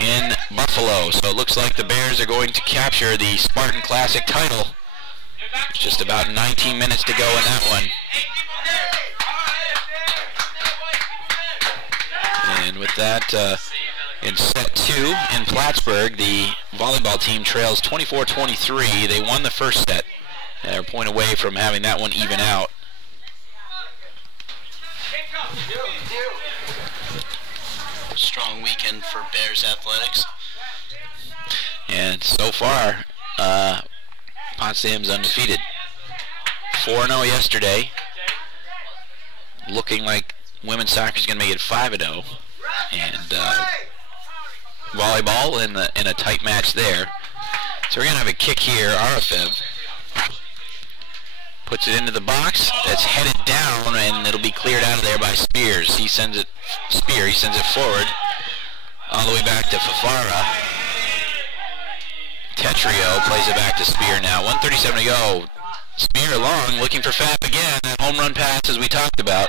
in Buffalo. So it looks like the Bears are going to capture the Spartan Classic title. It's just about 19 minutes to go in that one. And with that, in set 2 in Plattsburgh, the volleyball team trails 24-23. They won the first set. They're a point away from having that one even out. Strong weekend for Bears athletics. And so far, Potsdam's undefeated. 4-0 yesterday. Looking like women's soccer is going to make it 5-0. And volleyball in a tight match there. So we're going to have a kick here. Arafev puts it into the box. That's headed down, and it'll be cleared out of there by Spears. He sends it forward all the way back to Fafara. Tetrio plays it back to Spear now. 1:37 to go. Spear long, looking for Fap again. That home run pass as we talked about.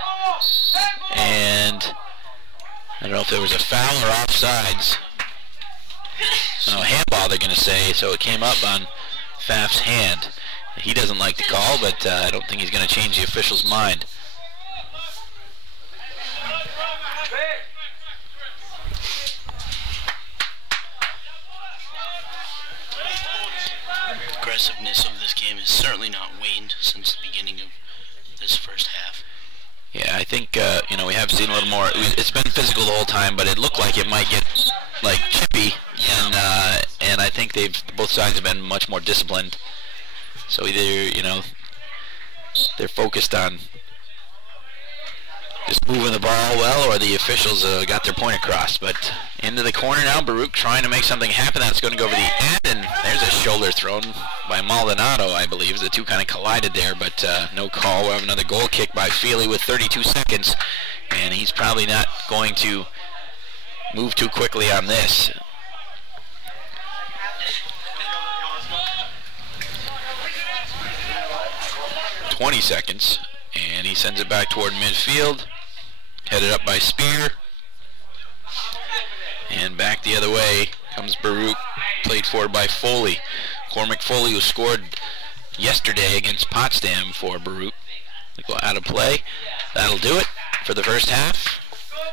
And I don't know if there was a foul or offsides. No, handball they're going to say, so it came up on Faf's hand. He doesn't like the call, but I don't think he's going to change the official's mind. Aggressiveness of this game has certainly not waned since the beginning of this first half. Yeah, I think we have seen a little more. It's been physical the whole time, but it looked like it might get like chippy, and I think both sides have been much more disciplined. So either they're focused on just moving the ball well, or the officials got their point across. But into the corner now, Baruch trying to make something happen. That's going to go over the end, and there's a shoulder thrown by Maldonado, I believe. The two kind of collided there, but no call. We'll have another goal kick by Feely with 32 seconds, and he's probably not going to move too quickly on this. .20 seconds, and he sends it back toward midfield, headed up by Spear, and back the other way comes Baruch, played forward by Foley. Cormac Foley, who scored yesterday against Potsdam for Baruch. They go out of play. That'll do it for the first half.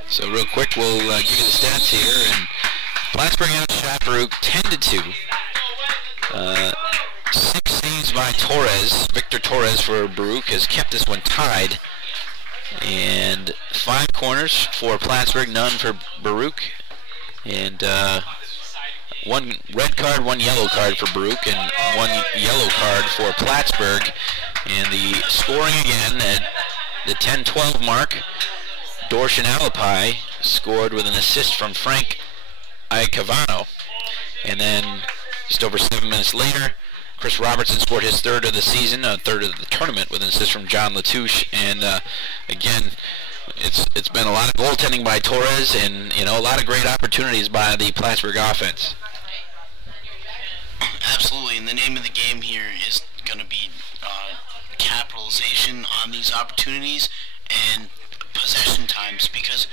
So real quick, we'll give you the stats here. And Plattsburgh outshot Baruch 10-2. 6 saves by Torres. Victor Torres for Baruch has kept this one tied. And 5 corners for Plattsburgh, none for Baruch. And 1 red card, 1 yellow card for Baruch, and 1 yellow card for Plattsburgh. And the scoring again at the 10-12 mark. Dorshan Alapai scored with an assist from Frank Iacavano. And then just over 7 minutes later, Chris Robertson scored his 3rd of the season, 3rd of the tournament, with an assist from John Latouche. And again, it's been a lot of goaltending by Torres, and a lot of great opportunities by the Plattsburgh offense. Absolutely, and the name of the game here is going to be capitalization on these opportunities and possession times, because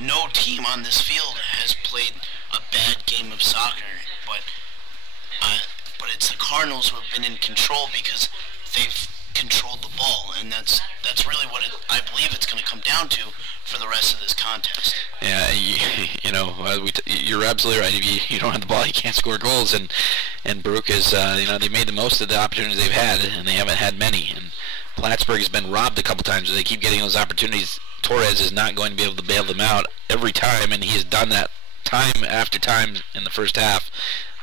no team on this field has played a bad game of soccer, but it's the Cardinals who have been in control because they've controlled the ball, and that's really what I believe it's going to come down to for the rest of this contest. Yeah, you're absolutely right. If you don't have the ball, you can't score goals, and Baruch is, they made the most of the opportunities they've had, and they haven't had many. And Plattsburgh has been robbed a couple times, and they keep getting those opportunities. Torres is not going to be able to bail them out every time, and he has done that time after time in the first half.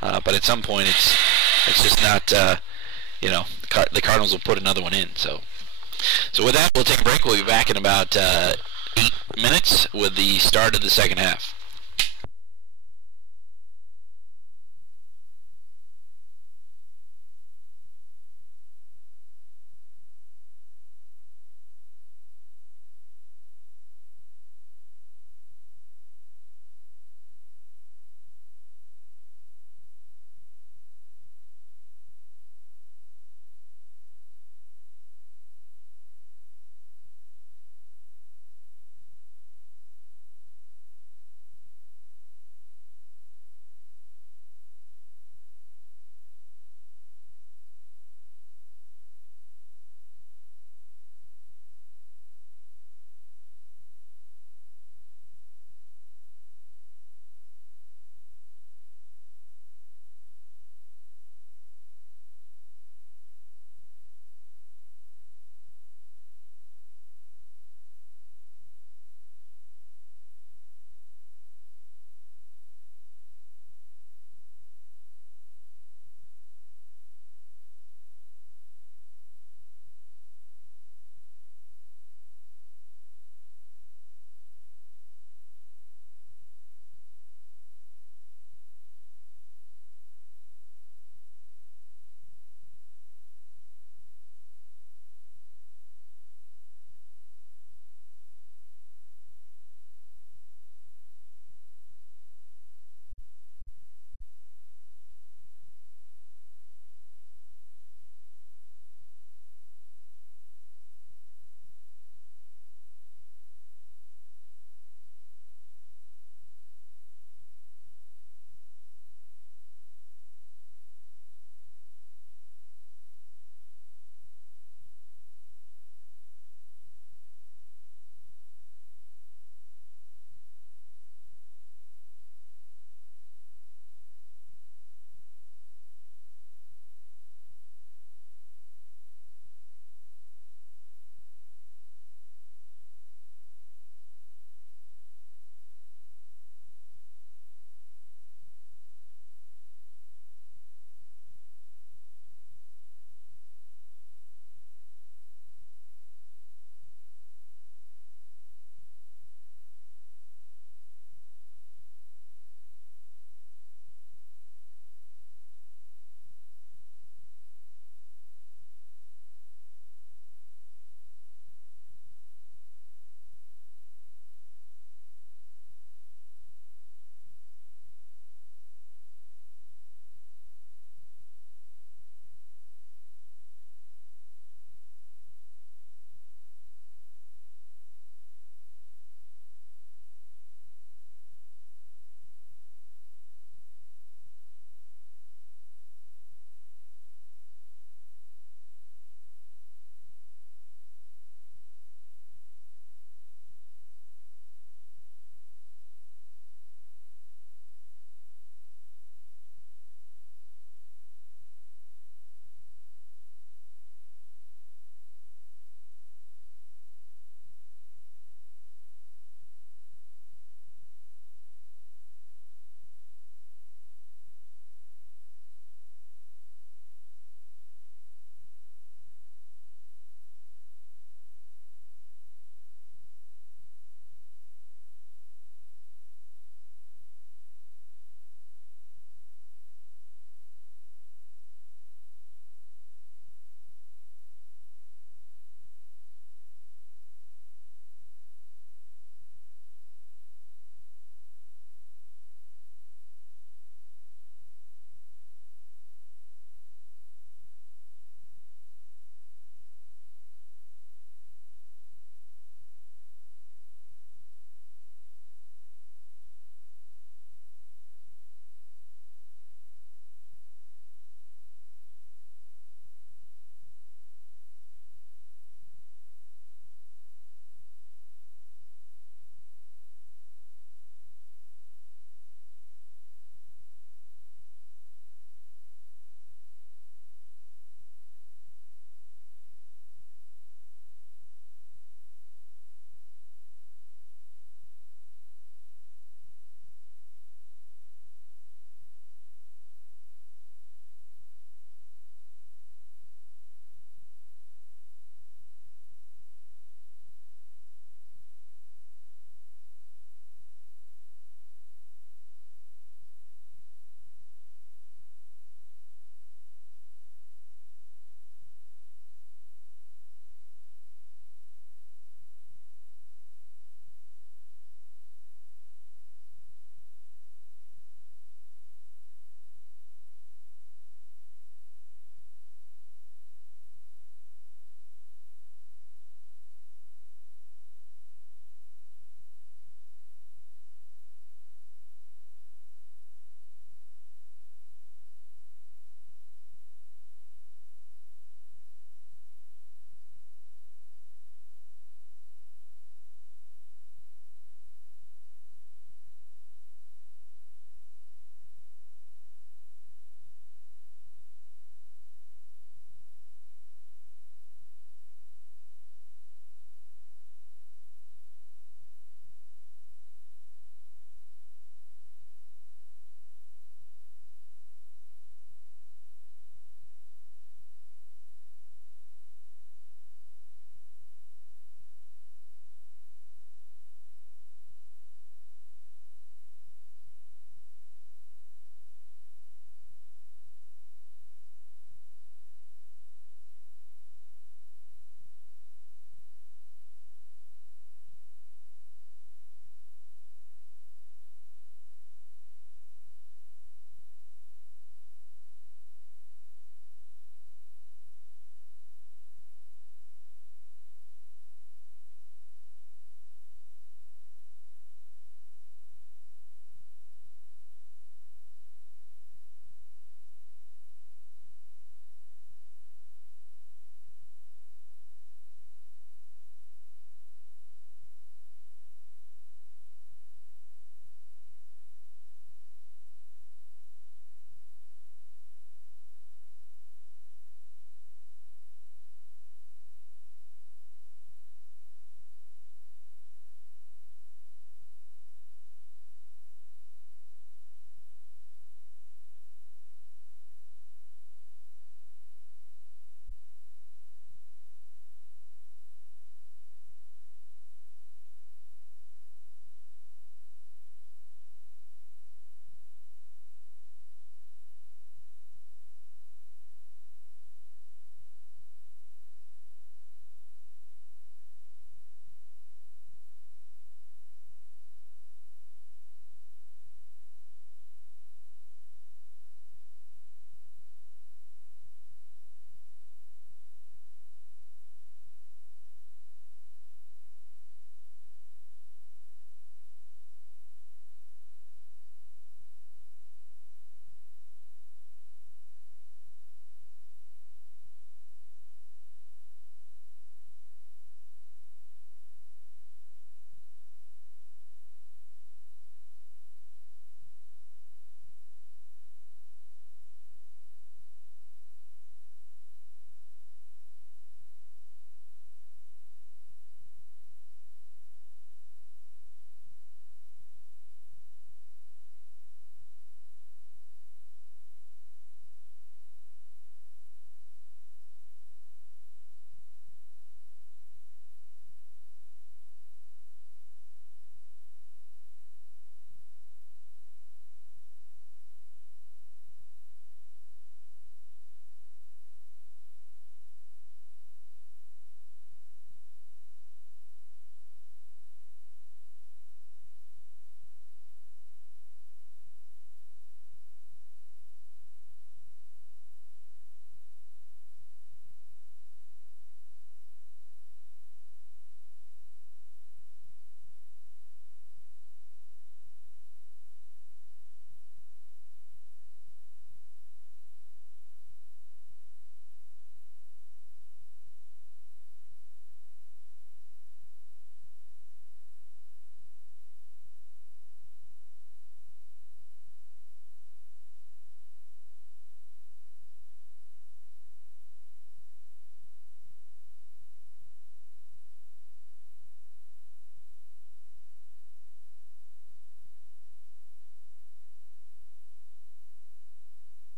But at some point, it's just not, the Cardinals will put another one in. So with that, we'll take a break. We'll be back in about 8 minutes with the start of the second half.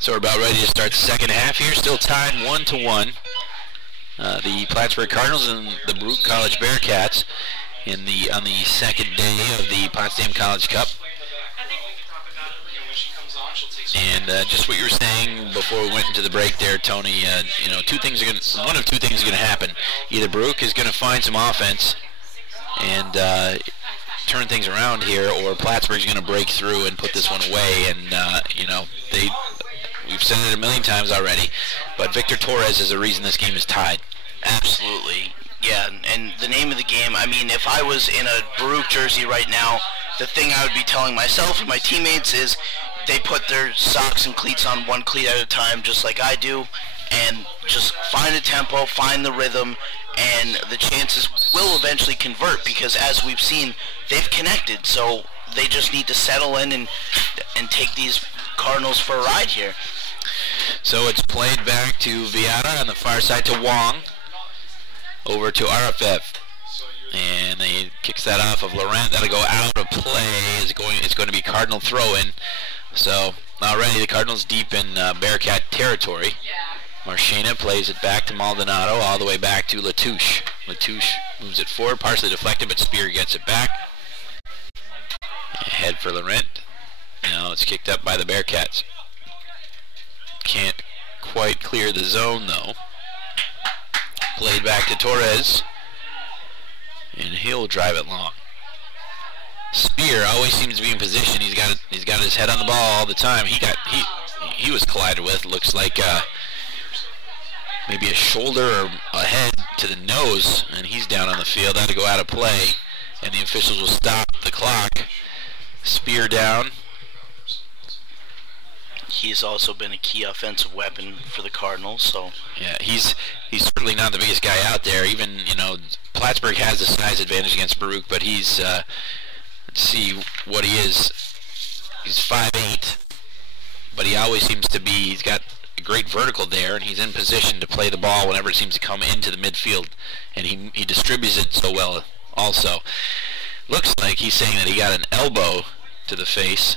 So we're about ready to start the second half here. Still tied 1-1. The Plattsburgh Cardinals and the Baruch College Bearcats on the second day of the Potsdam College Cup. And just what you were saying before we went into the break there, Tony. One of two things are going to happen. Either Baruch is going to find some offense and turn things around here, or Plattsburgh's going to break through and put this one away. And we've said it a million times already, but Victor Torres is the reason this game is tied. Absolutely. Yeah, and the name of the game, I mean, if I was in a Baruch jersey right now, the thing I would be telling myself and my teammates is they put their socks and cleats on one cleat at a time, just like I do, and just find the tempo, find the rhythm, and the chances will eventually convert, because as we've seen, they've connected, so they just need to settle in and take these Cardinals for a ride here. So it's played back to Viata on the far side to Wong. Over to RFF, and he kicks that off of Laurent. That'll go out of play. It's going to be Cardinal throw-in. So already the Cardinals deep in Bearcat territory. Marchena plays it back to Maldonado, all the way back to Latouche. Latouche moves it forward, partially deflected, but Spear gets it back. Ahead for Laurent. Now it's kicked up by the Bearcats. Can't quite clear the zone though. Played back to Torres, and he'll drive it long. Spear always seems to be in position. He's got his head on the ball all the time. He was collided with. Looks like maybe a shoulder or a head to the nose, and he's down on the field. That'll go out of play, and the officials will stop the clock. Spear down. He's also been a key offensive weapon for the Cardinals, so yeah, he's certainly not the biggest guy out there. Even Plattsburgh has the size advantage against Baruch, but he's let's see what he is. He's 5'8", but he always seems to be. He's got a great vertical there, and he's in position to play the ball whenever it seems to come into the midfield, and he distributes it so well. Also, looks like he's saying that he got an elbow to the face.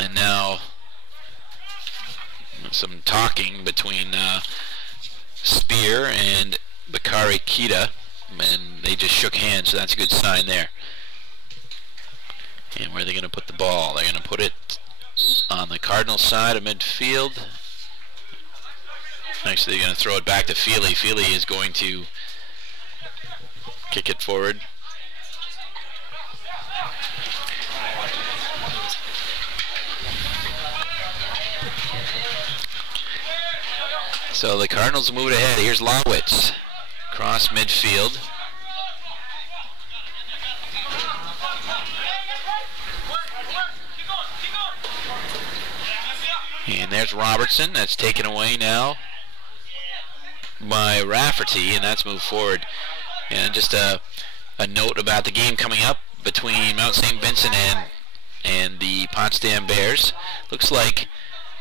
And now some talking between Spear and Bakari Kita, and they just shook hands, so that's a good sign there. And where are they going to put the ball? They're going to put it on the Cardinal side of midfield. Actually, they're going to throw it back to Feely. Feely is going to kick it forward. So the Cardinals move it ahead. Here's Lawitz. Cross midfield. And there's Robertson. That's taken away now by Rafferty, and that's moved forward. And just a note about the game coming up between Mount St. Vincent and the Potsdam Bears. Looks like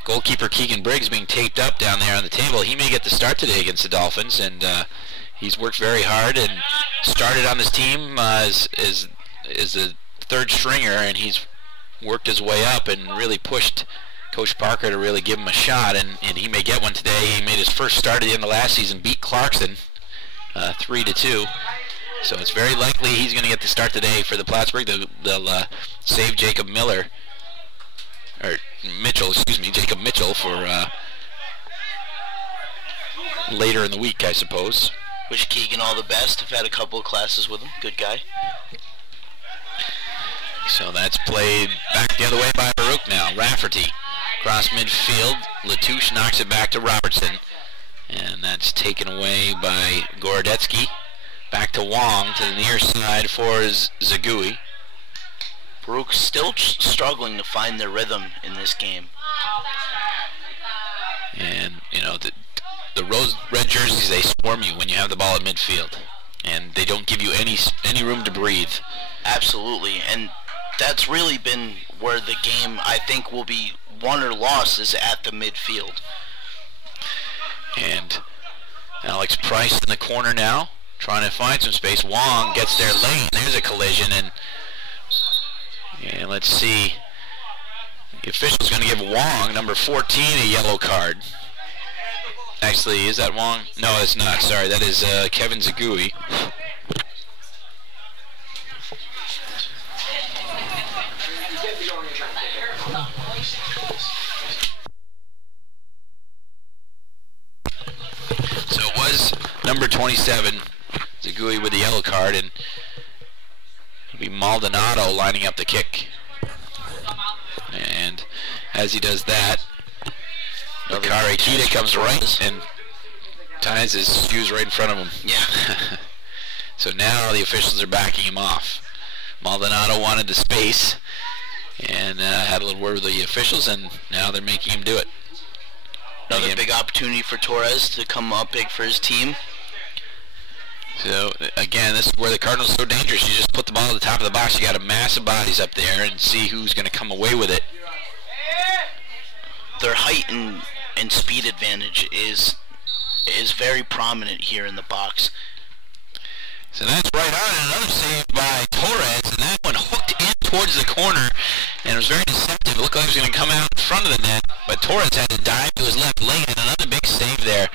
goalkeeper Keegan Briggs being taped up down there on the table. He may get the start today against the Dolphins, and he's worked very hard and started on this team as a third stringer, and he's worked his way up and really pushed Coach Parker to really give him a shot, and he may get one today. He made his first start at the end of last season, beat Clarkson 3-2. So it's very likely he's going to get the start today for the Plattsburgh. They'll save Jacob Mitchell, Jacob Mitchell for later in the week, I suppose. Wish Keegan all the best. I've had a couple of classes with him. Good guy. So that's played back the other way by Baruch now. Rafferty, cross midfield. Latouche knocks it back to Robertson. And that's taken away by Gorodetsky. Back to Wong to the near side for Zagui. Baruch still struggling to find their rhythm in this game. And, the red jerseys, they swarm you when you have the ball at midfield. And they don't give you any room to breathe. Absolutely. And that's really been where the game, I think, will be won or lost, is at the midfield. And Alex Price in the corner now, trying to find some space. Wong gets there late. There's a collision, and let's see. The official's going to give Wong, number 14, a yellow card. Actually, is that Wong? No, it's not. Sorry, that is Kevin Zagui. So it was number 27, Zagui with the yellow card, and it'll be Maldonado lining up the kick. And as he does that, Bakari Kita comes right and ties his shoes right in front of him. Yeah. So now the officials are backing him off. Maldonado wanted the space and had a little word with the officials, and now they're making him do it. Another big opportunity for Torres to come up big for his team. So again, this is where the Cardinals are so dangerous. You just put the ball at the top of the box. You got a mass of bodies up there, and see who's going to come away with it. Their height and speed advantage is very prominent here in the box. So that's right on, and another save by Torres, and that one hooked in towards the corner, and it was very deceptive. It looked like it was going to come out in front of the net, but Torres had to dive to his left lane, and another big save there.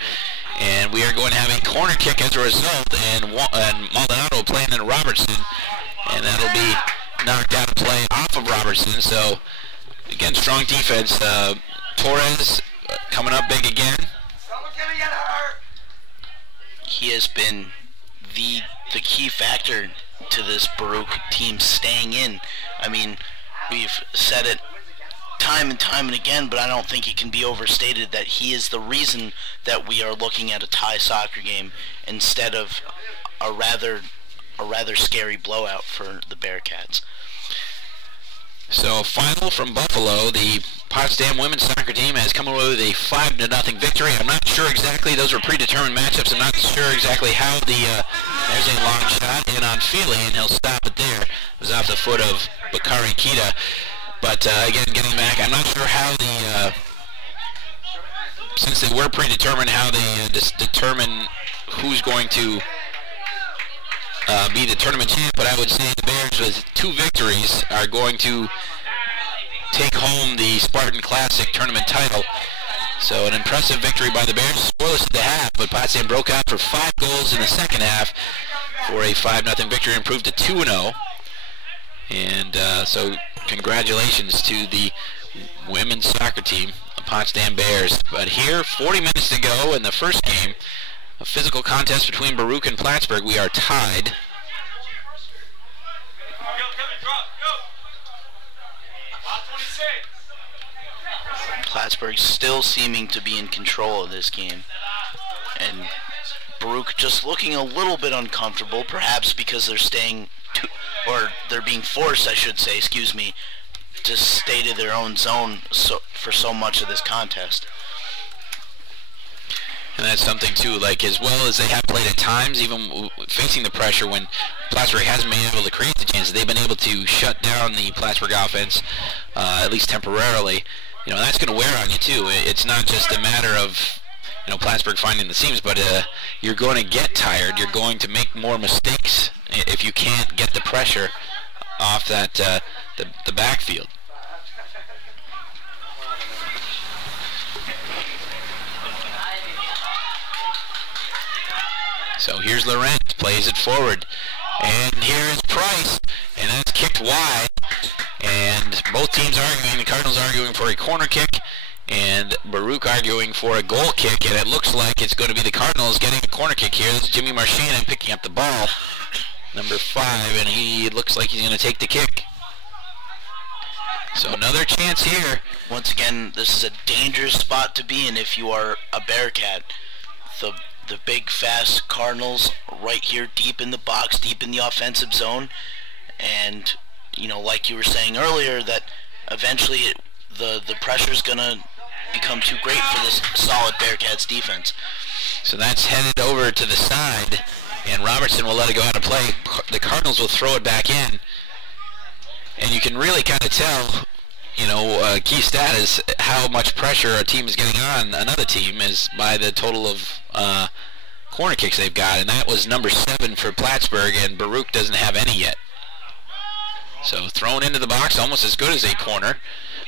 And we are going to have a corner kick as a result, and Maldonado playing in Robertson, and that'll be knocked out of play off of Robertson. So again, strong defense. Torres coming up big again. He has been the key factor to this Baruch team staying in. I mean, we've said it time and time and again, but I don't think it can be overstated that he is the reason that we are looking at a tie soccer game instead of a rather scary blowout for the Bearcats. So final from Buffalo, the Potsdam women's soccer team has come away with a 5-0 victory. I'm not sure exactly, those were predetermined matchups. I'm not sure exactly how there's a long shot in on Feely, and he'll stop it there. It was off the foot of Bakari Kita. But again, getting back, I'm not sure how since they were predetermined, how they determine who's going to be the tournament champ, but I would say the Bears with 2 victories are going to take home the Spartan Classic tournament title. So an impressive victory by the Bears, scoreless at the half, but Potsdam broke out for 5 goals in the second half for a 5-0 victory, improved to 2-0. And so congratulations to the women's soccer team, the Potsdam Bears. But here, 40 minutes to go in the first game, a physical contest between Baruch and Plattsburgh. We are tied. Plattsburgh still seeming to be in control of this game, and Baruch just looking a little bit uncomfortable, perhaps because they're they're being forced, I should say, excuse me, to stay to their own zone for so much of this contest. And that's something too, like as well as they have played at times, even facing the pressure when Plattsburgh hasn't been able to create the chances, they've been able to shut down the Plattsburgh offense, at least temporarily. You know, that's going to wear on you too. It's not just a matter of, you know, Plattsburgh finding the seams, but you're going to get tired. You're going to make more mistakes if you can't get the pressure off that the backfield. So here's Laurent, plays it forward, and here is Price, and that's kicked wide, and both teams arguing, the Cardinals arguing for a corner kick, and Baruch arguing for a goal kick, and it looks like it's going to be the Cardinals getting a corner kick here. That's Jimmy Marchand picking up the ball, number 5, and he looks like he's going to take the kick. So another chance here. Once again, this is a dangerous spot to be in if you are a Bearcat. The big, fast Cardinals right here deep in the box, deep in the offensive zone. And, you know, like you were saying earlier, that eventually the pressure's going to become too great for this solid Bearcats defense. So that's headed over to the side, and Robertson will let it go out of play. The Cardinals will throw it back in. And you can really kind of tell, you know, key stat is how much pressure a team is getting on another team is by the total of corner kicks they've got, and that was number 7 for Plattsburgh, and Baruch doesn't have any yet. So thrown into the box, almost as good as a corner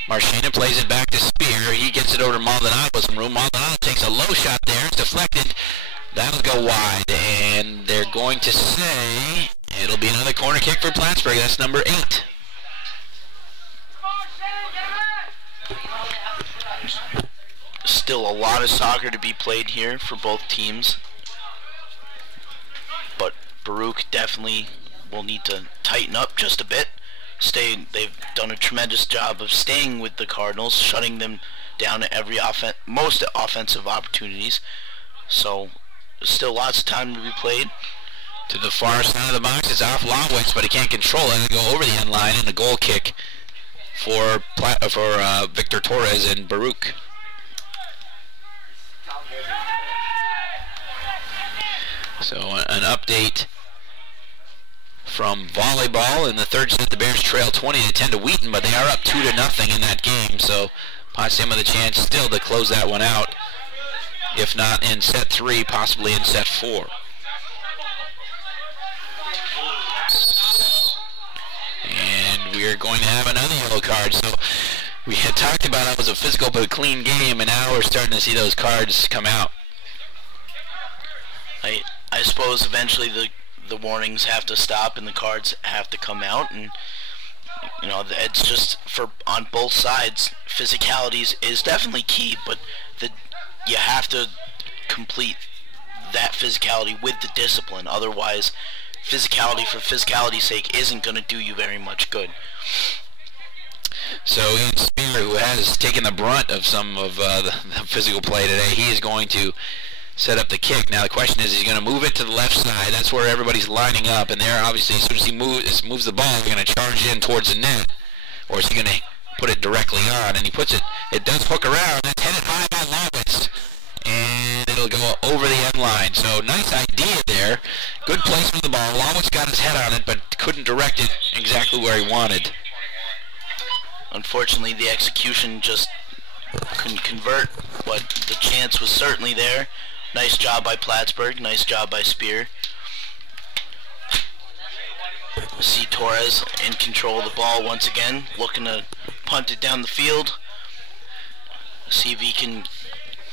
Marchena plays it back to Spear. He gets it over to Maldonado. Some room. Maldonado takes a low shot there. It's deflected. That'll go wide. And they're going to say it'll be another corner kick for Plattsburgh. That's number 8. Still a lot of soccer to be played here for both teams. But Baruch definitely will need to tighten up just a bit. They've done a tremendous job of staying with the Cardinals, shutting them down at most offensive opportunities. So still lots of time to be played. To the far side of the box, it's off Lawitz, but he can't control it. It'll go over the end line, and a goal kick for Victor Torres and Baruch. So an update from volleyball. In the third set, the Bears trail 20-10 to Wheaton, but they are up 2-0 in that game. So Potsdam with a chance still to close that one out. If not in set 3, possibly in set 4. And we are going to have another yellow card. So we had talked about it was a physical but a clean game, and now we're starting to see those cards come out. I suppose eventually the warnings have to stop and the cards have to come out, and you know, it's just on both sides, physicality is definitely key, but you have to complete that physicality with the discipline. Otherwise, physicality for physicality's sake isn't going to do you very much good. So Ian Spear, who has taken the brunt of some of the physical play today, he is going to set up the kick. Now the question is he going to move it to the left side? That's where everybody's lining up, and there obviously as soon as he moves the ball, he's going to charge in towards the net, or is he going to put it directly on? And he puts it does hook around. That's headed high by Lawitz, and it'll go over the end line. So nice idea there. Good placement of the ball. Lawitz got his head on it, but couldn't direct it exactly where he wanted. Unfortunately, the execution just couldn't convert, but the chance was certainly there. Nice job by Plattsburgh. Nice job by Spear. See Torres in control of the ball once again, looking to punt it down the field. See if he can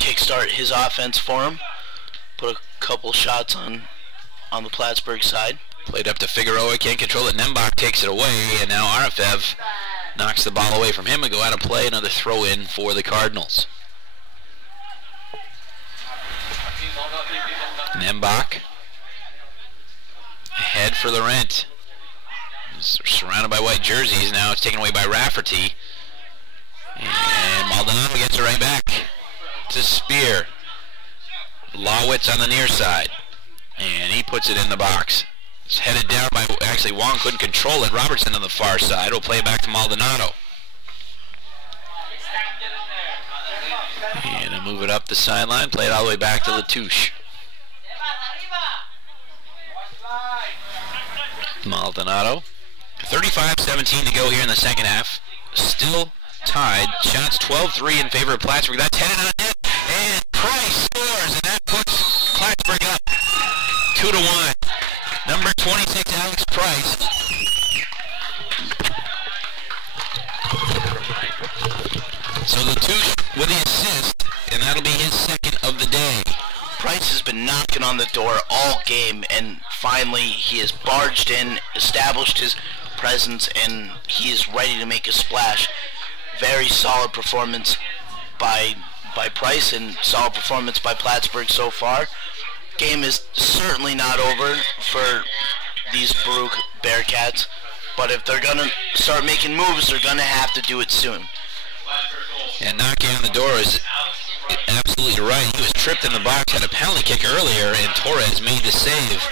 kickstart his offense for him. Put a couple shots on the Plattsburgh side. Played up to Figueroa, can't control it. Nembach takes it away, and now Arafev knocks the ball away from him and go out of play. Another throw in for the Cardinals. Nembach ahead for Laurent. Surrounded by white jerseys. Now it's taken away by Rafferty. And Maldonado gets it right back to Spear. Lawitz on the near side. And he puts it in the box. It's headed down by, actually Wong couldn't control it. Robertson on the far side will play it back to Maldonado. And he'll move it up the sideline, play it all the way back to Latouche. Maldonado. 35-17 to go here in the second half. Still tied. Shots 12-3 in favor of Plattsburgh. That's headed on net. And Price scores, and that puts Plattsburgh up 2-1. Number 26, Alex Price. So Latouche with the assist, and that'll be his second of the day. Price has been knocking on the door all game, and finally he has barged in, established his presence, and he is ready to make a splash. Very solid performance by Price, and solid performance by Plattsburgh so far. Game is certainly not over for these Baruch Bearcats, but if they're going to start making moves, they're going to have to do it soon. And knocking on the door is absolutely right. He was tripped in the box, had a penalty kick earlier, and Torres made the save.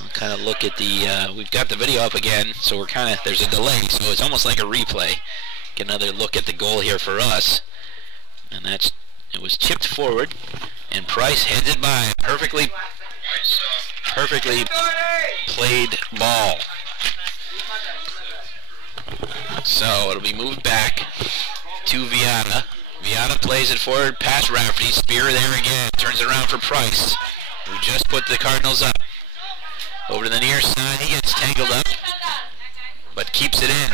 We'll kind of look at the, we've got the video up again, so we're kind of, there's a delay, so it's almost like a replay. Get another look at the goal here for us. And that's, it was chipped forward, and Price heads it by. Perfectly played ball. So it'll be moved back to Viana. Viana plays it forward past Rafferty. Spear there again. Turns it around for Price, who just put the Cardinals up. Over to the near side. He gets tangled up, but keeps it in.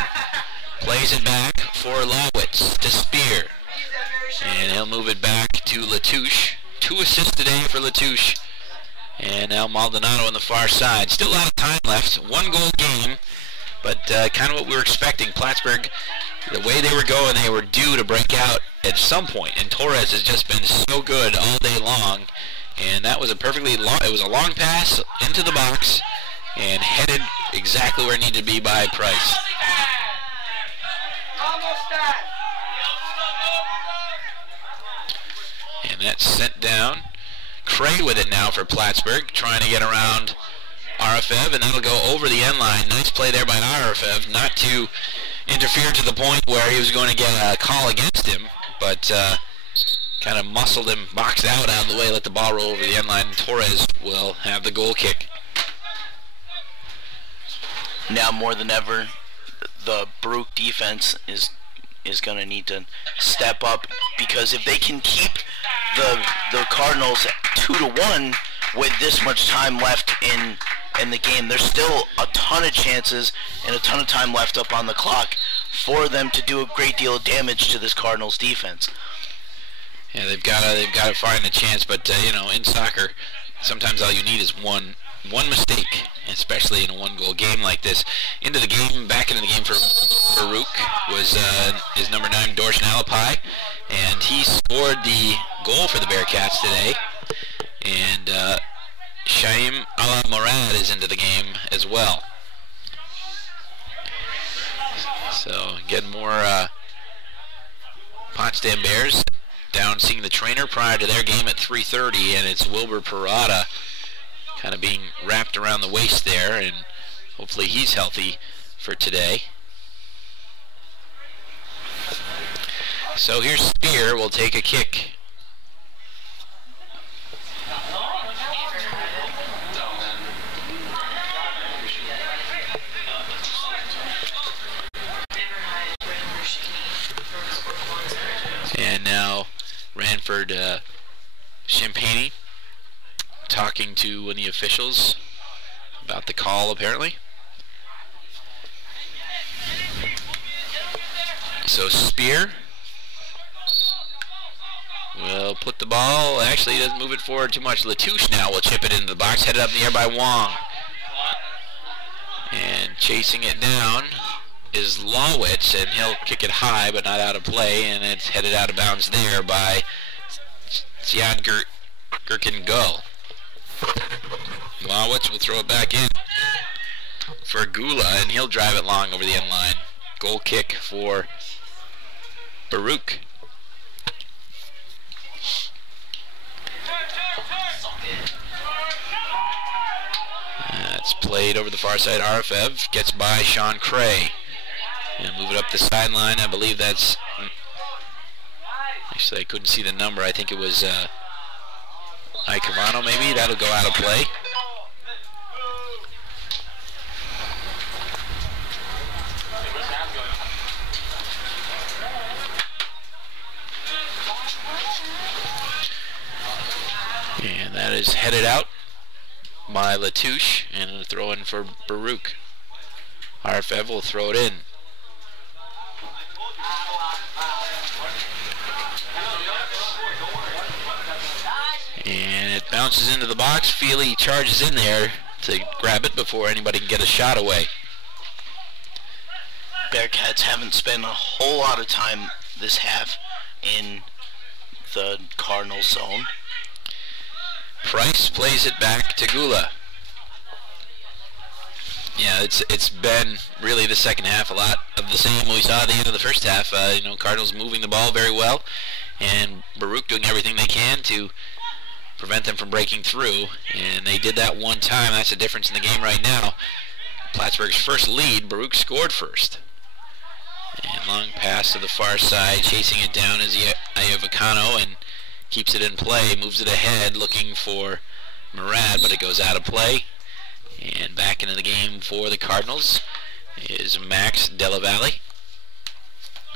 Plays it back for Lawitz to Spear. And he'll move it back to Latouche. 2 assists today for Latouche. And now Maldonado on the far side. Still a lot of time left. 1 goal game. But kind of what we were expecting. Plattsburgh, the way they were going, they were due to break out at some point. And Torres has just been so good all day long. And that was a perfectly long, it was a long pass into the box and headed exactly where it needed to be by Price. And that's sent down. Cray with it now for Plattsburgh, trying to get around Arafev, and that'll go over the end line. Nice play there by Arafev, not to interfere to the point where he was going to get a call against him, but kind of muscled him, boxed out of the way, let the ball roll over the end line. Torres will have the goal kick. Now more than ever, the Baruch defense is going to need to step up, because if they can keep the Cardinals 2-1 with this much time left in the game, there's still a ton of chances and a ton of time left up on the clock for them to do a great deal of damage to this Cardinals defense. Yeah, they've got to find a chance, but you know, in soccer, sometimes all you need is one mistake, especially in a 1-goal game like this. Into the game, back into the game for Baruch was is number 9, Dorshan Alapai, and he scored the goal for the Bearcats today. And Shaim Al-Morad is into the game as well. So again, more Potsdam Bears down seeing the trainer prior to their game at 3:30, and it's Wilbur Parada kind of being wrapped around the waist there, and hopefully he's healthy for today. So here's Spear, will take a kick. And now Ranford Champagne talking to one of the officials about the call, apparently. So Spear will put the ball, actually he doesn't move it forward too much. Latouche now will chip it into the box, headed up in the air by Wong. And chasing it down is Lawitz, and he'll kick it high but not out of play, and it's headed out of bounds there by Sian Gherkin Gull. Lawitz will throw it back in for Gula, and he'll drive it long over the end line. Goal kick for Baruch. It's played over the far side. Arafev gets by Sean Cray and move it up the sideline. I believe that's, actually I couldn't see the number. I think it was Icavano maybe. That'll go out of play. And that is headed out by Latouche, and a throw in for Baruch. Arafev will throw it in. And it bounces into the box. Feely charges in there to grab it before anybody can get a shot away. Bearcats haven't spent a whole lot of time this half in the Cardinals zone. Price plays it back to Gula. Yeah, it's been really the second half a lot of the same we saw at the end of the first half. You know, Cardinals moving the ball very well, and Baruch doing everything they can to prevent them from breaking through, and they did that one time. That's the difference in the game right now. Plattsburgh's first lead, Baruch scored first. And long pass to the far side, chasing it down is Iovacano, and keeps it in play, moves it ahead, looking for Murad, but it goes out of play. And back into the game for the Cardinals is Max Della Valle.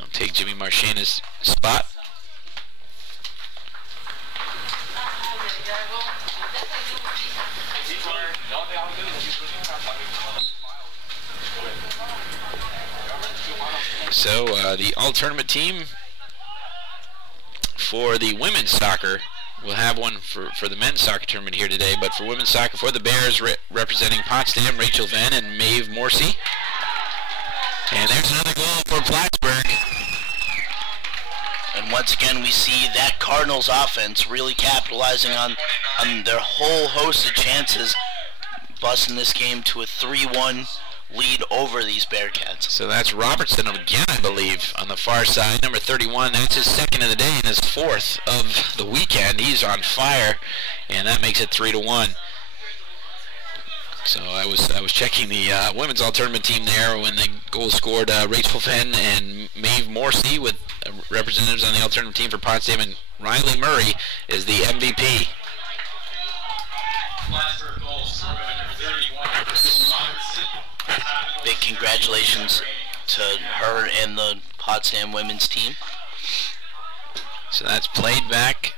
I'll take Jimmy Marchena's spot. So the all-tournament team for the women's soccer, we'll have one for the men's soccer tournament here today, but for women's soccer, for the Bears representing Potsdam, Rachel Venn and Maeve Morrissey. And there's another goal for Plattsburgh. And once again, we see that Cardinals offense really capitalizing on their whole host of chances, busting this game to a 3-1 lead over these Bearcats. So that's Robertson again, I believe, on the far side, number 31. That's his second of the day and his fourth of the weekend. He's on fire, and that makes it 3-1. So I was checking the women's all-tournament team there when the goal scored. Rachel Fenn and Maeve Morrissey with representatives on the all-tournament team for Potsdam, and Riley Murray is the MVP. Plattsburgh goal scored by number 31, Chris Robertson. Big congratulations to her and the Potsdam women's team. So that's played back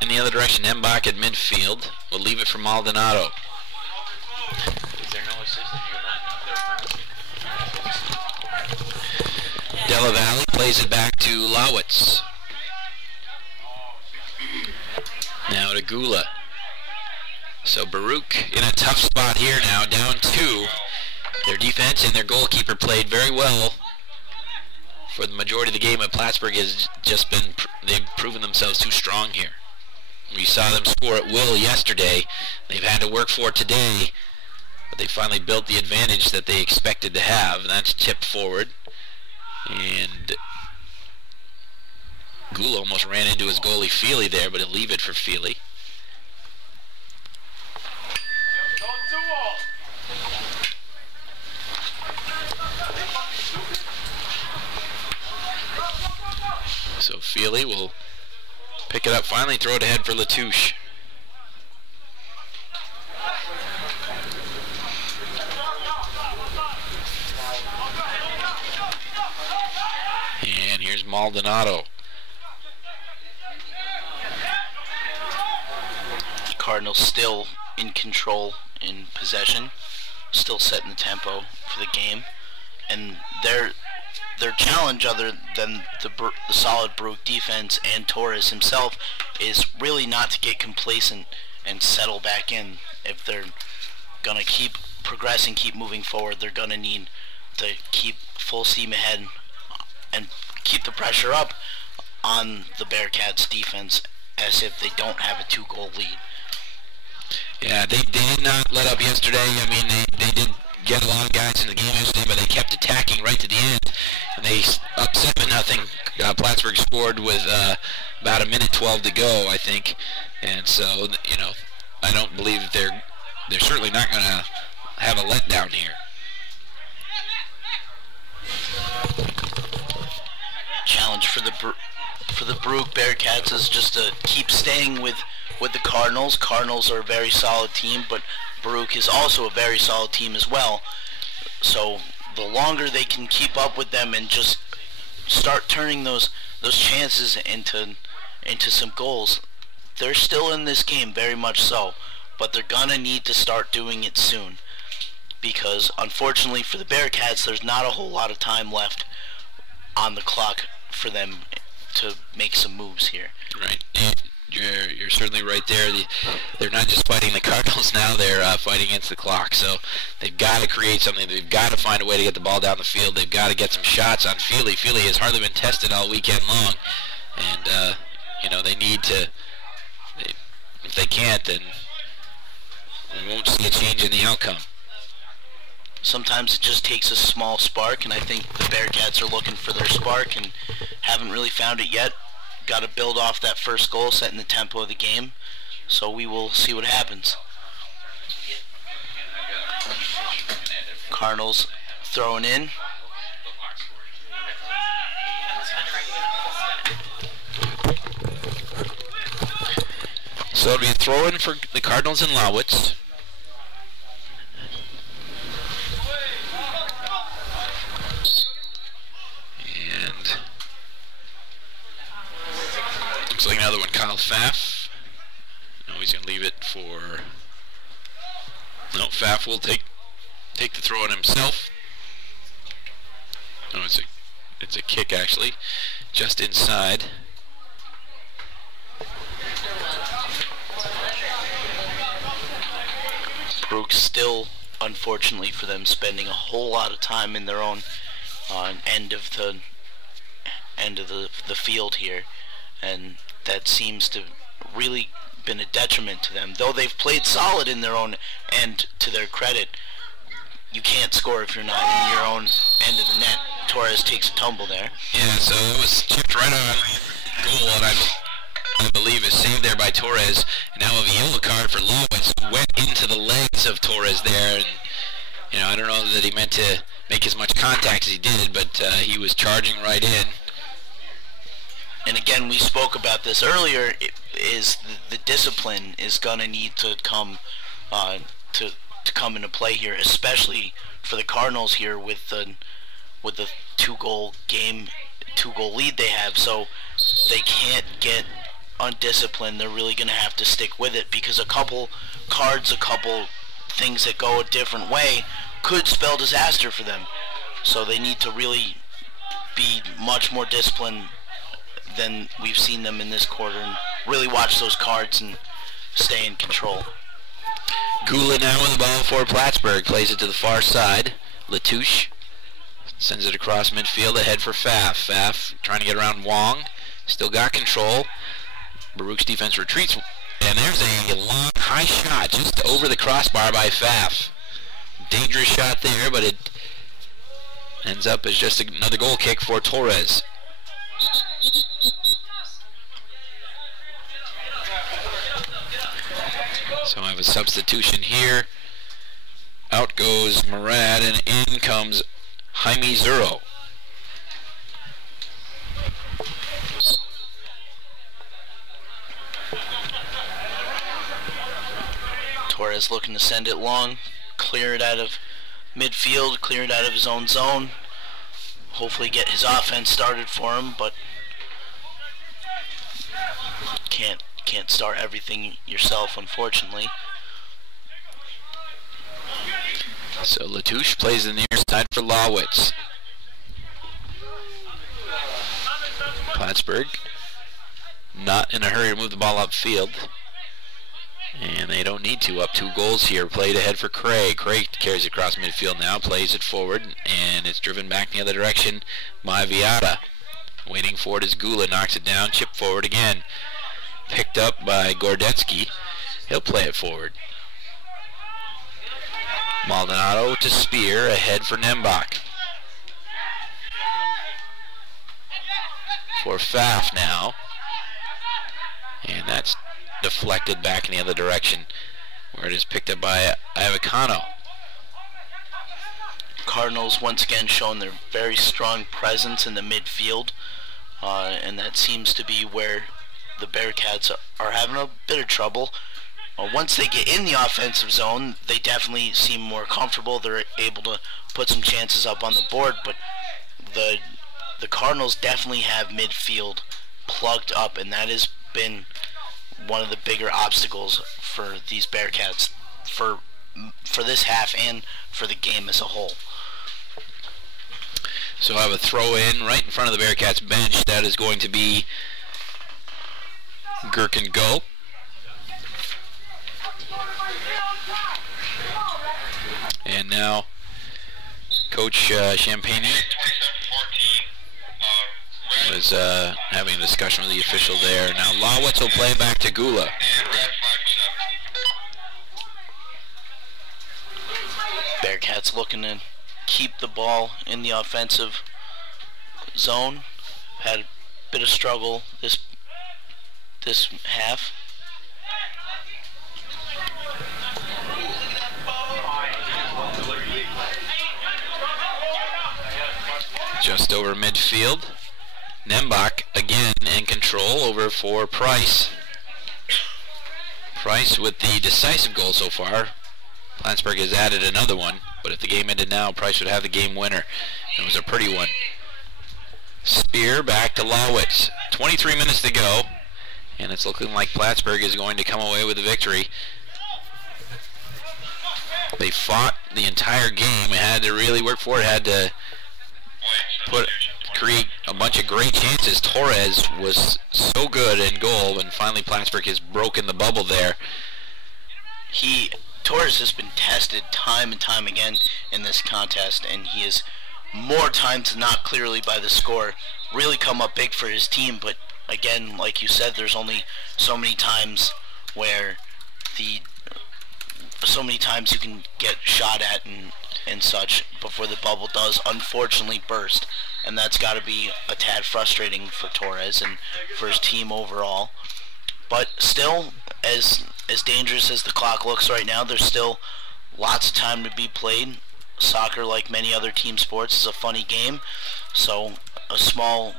in the other direction. Embach at midfield. We'll leave it for Maldonado. Is there no assist if you're not? Della Valle plays it back to Lowitz. Now to Gula. So Baruch in a tough spot here now, down 2. Their defense and their goalkeeper played very well for the majority of the game, but Plattsburgh has just been, they've proven themselves too strong here. We saw them score at will yesterday. They've had to work for it today, but they finally built the advantage that they expected to have, and that's tipped forward. And Gula almost ran into his goalie Feely there, but he'll leave it for Feely. So Feely will pick it up finally, throw it ahead for Latouche. And here's Maldonado. The Cardinals still in control in possession, still setting the tempo for the game, and their challenge, other than the solid Baruch defense and Torres himself, is really not to get complacent and settle back in. If they're going to keep progressing, keep moving forward, they're going to need to keep full steam ahead and keep the pressure up on the Bearcats defense as if they don't have a 2-goal lead. Yeah, they did not let up yesterday. I mean, they did get a lot of guys in the game yesterday, but they kept attacking right to the end, and they up 7-0. Plattsburgh scored with about 1:12 to go, I think, and so, you know, I don't believe that they're certainly not going to have a letdown here. Challenge for the Baruch Bearcats is just to keep staying with the Cardinals. Cardinals are a very solid team, but Baruch is also a very solid team as well. So the longer they can keep up with them and just start turning those chances into some goals, they're still in this game, very much so, but they're gonna need to start doing it soon, because unfortunately for the Bearcats, there's not a whole lot of time left on the clock for them to make some moves here. Right. You're certainly right there. They're not just fighting the Cardinals now, they're fighting against the clock. So they've got to create something. They've got to find a way to get the ball down the field. They've got to get some shots on Feely. Feely has hardly been tested all weekend long. And, you know, they need to, if they can't, then we won't see a change in the outcome. Sometimes it just takes a small spark, and I think the Bearcats are looking for their spark and haven't really found it yet. Got to build off that first goal, setting the tempo of the game, so we will see what happens. Cardinals throwing in. So it'll be a throw-in for the Cardinals and Lowitz. And looks like another one, Kyle Pfaff. No, he's going to leave it for... No, Pfaff will take the throw-in himself. No, it's a It's a kick, actually, just inside. Baruch still, unfortunately for them, spending a whole lot of time in their own end of the field here, and that seems to really been a detriment to them. Though they've played solid in their own end, to their credit, you can't score if you're not in your own end of the net. Torres takes a tumble there. Yeah, so it was chipped right on goal, and I believe is saved there by Torres. And now a yellow card for Lowitz, who went into the legs of Torres there. And, you know, I don't know that he meant to make as much contact as he did, but he was charging right in. And again, we spoke about this earlier, is the discipline is going to need to come to come into play here, especially for the Cardinals here with the two-goal lead they have. So they can't get undisciplined. They're really going to have to stick with it, because a couple cards, a couple things that go a different way could spell disaster for them. So they need to really be much more disciplined than we've seen them in this quarter, and really watch those cards and stay in control. Gula now with the ball for Plattsburgh, plays it to the far side. Latouche sends it across midfield, ahead for Pfaff. Pfaff trying to get around Wong, still got control. Baruch's defense retreats, and there's a long high shot just over the crossbar by Pfaff. Dangerous shot there, but it ends up as just another goal kick for Torres. So I have a substitution here. Out goes Murad, and in comes Jaime Zuro. Torres looking to send it long, clear it out of midfield, clear it out of his own zone. Hopefully get his offense started for him, but can't start everything yourself, unfortunately. So Latouche plays the near side for Lawitz. Plattsburgh not in a hurry to move the ball upfield, and they don't need to. Up 2 goals here. Played ahead for Craig. Craig carries it across midfield now, plays it forward, and it's driven back in the other direction by Viata. Waiting for it as Gula knocks it down, chip forward again. Picked up by Gordetsky. He'll play it forward. Maldonado to Spear, ahead for Nembach. For Pfaff now. And that's deflected back in the other direction, where it is picked up by Avicano. Cardinals once again showing their very strong presence in the midfield, and that seems to be where the Bearcats are having a bit of trouble. Once they get in the offensive zone, they definitely seem more comfortable. They're able to put some chances up on the board, but the Cardinals definitely have midfield plugged up, and that has been one of the bigger obstacles for these Bearcats for this half and for the game as a whole. So I have a throw in right in front of the Bearcats bench. That is going to be Gherkin Go. And now Coach Champagne was having a discussion with the official there. Now Lawitz will play back to Gula. Bearcats looking to keep the ball in the offensive zone. Had a bit of struggle this half. Just over midfield. Nembach again in control over for Price. Price with the decisive goal so far. Plattsburgh has added another one, but if the game ended now, Price would have the game winner. It was a pretty one. Spear back to Lawitz. 23 minutes to go, and it's looking like Plattsburgh is going to come away with a victory. They fought the entire game. It had to really work for it. Had to put create a bunch of great chances. Torres was so good in goal, and finally Plattsburgh has broken the bubble there. Torres has been tested time and time again in this contest, and he is more times than not, clearly by the score, really come up big for his team. But again, like you said, there's only so many times where so many times you can get shot at and such before the bubble does unfortunately burst, and that's got to be a tad frustrating for Torres and for his team overall. But still, as dangerous as the clock looks right now, there's still lots of time to be played. Soccer, like many other team sports, is a funny game, so a small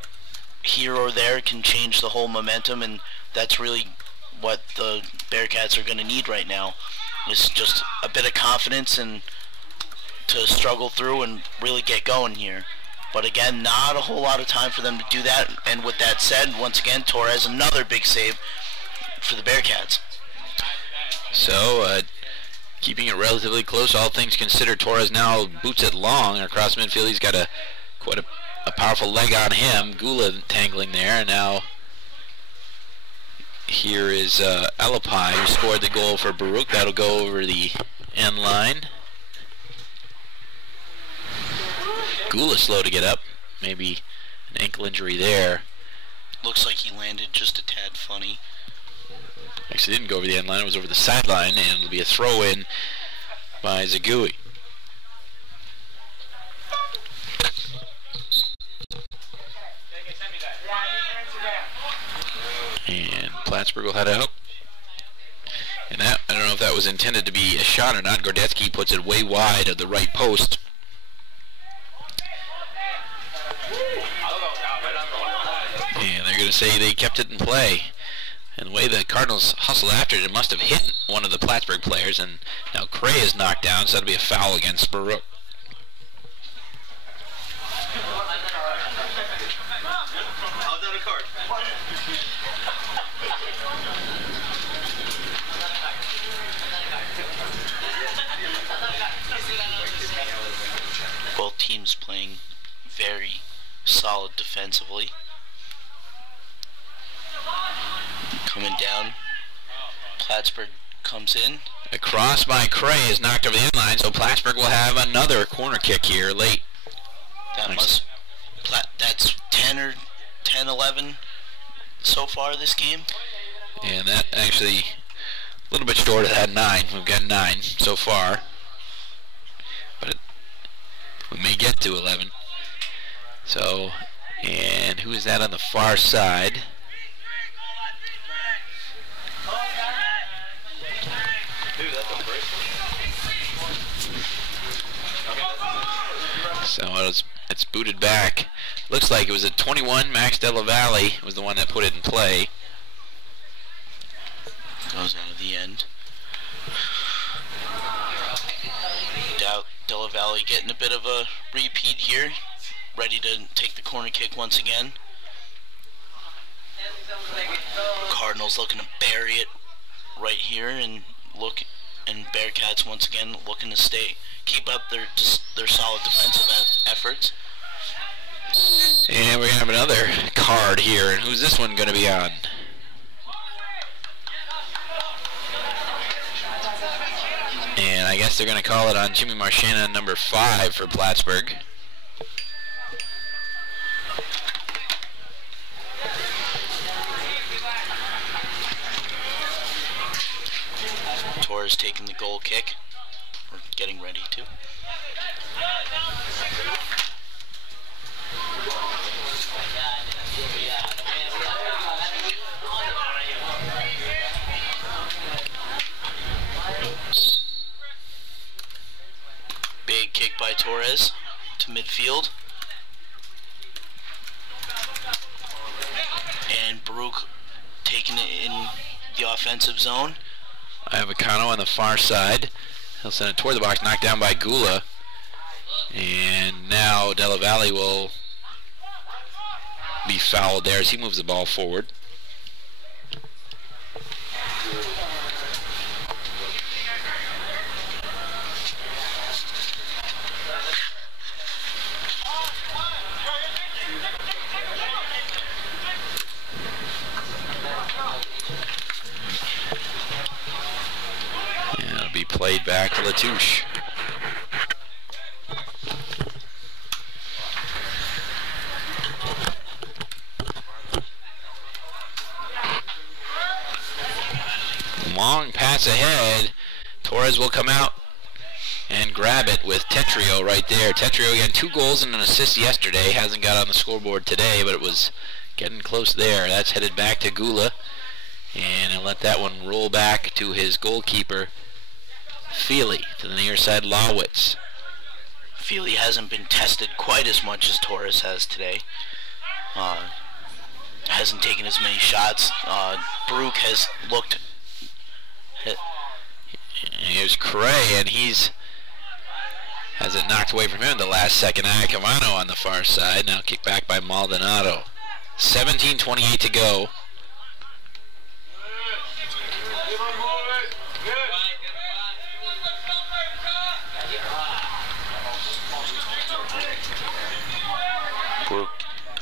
here or there can change the whole momentum, and that's really what the Bearcats are going to need right now, is just a bit of confidence and to struggle through and really get going here. But again, not a whole lot of time for them to do that, and with that said, once again, Torres, another big save for the Bearcats. So, keeping it relatively close, all things considered. Torres now boots it long across midfield. He's got quite a powerful leg on him. Gula tangling there, and now here is Alapai, who scored the goal for Baruch. That'll go over the end line. Gula slow to get up. Maybe an ankle injury there. Looks like he landed just a tad funny. Actually didn't go over the end line, it was over the sideline, and it'll be a throw-in by Zagui. And Plattsburgh will head out. And that, I don't know if that was intended to be a shot or not. Gordetsky puts it way wide of the right post. And they're going to say they kept it in play. And the way the Cardinals hustled after it, it must have hit one of the Plattsburgh players, and now Cray is knocked down, so that'll be a foul against Baruch. Both teams playing very solid defensively. Coming down, Plattsburgh comes in. A cross by Cray is knocked over the end line, so Plattsburgh will have another corner kick here late. That's 10 or 10, 11 so far this game. And that actually a little bit short of that 9. We've got 9 so far, but we may get to 11. So, and who is that on the far side? So it's booted back. Looks like it was a 21. Max Della Valle was the one that put it in play. Goes out of the end. Della Valle getting a bit of a repeat here. Ready to take the corner kick once again. Cardinals looking to bury it right here, and Bearcats once again looking to keep up their solid defensive efforts. And we're gonna have another card here, and who's this one gonna be on? And I guess they're gonna call it on Jimmy Marchena, number 5 for Plattsburgh. Torres taking the goal kick. We're getting ready to. Big kick by Torres to midfield. And Baruch taking it in the offensive zone. I have Acano on the far side. He'll send it toward the box, knocked down by Gula. And now Della Valle will be fouled there as he moves the ball forward. Played back to Latouche. Long pass ahead. Torres will come out and grab it with Tetrio right there. Tetrio again, 2 goals and an assist yesterday. Hasn't got on the scoreboard today, but it was getting close there. That's headed back to Gula. And he'll let that one roll back to his goalkeeper, Feely, to the near side, Lawitz. Feely hasn't been tested quite as much as Torres has today. Hasn't taken as many shots. Baruch has looked... Here's Cray, and has it knocked away from him in the last second. Iacavano on the far side. Now kicked back by Maldonado. 17:28 to go. Baruch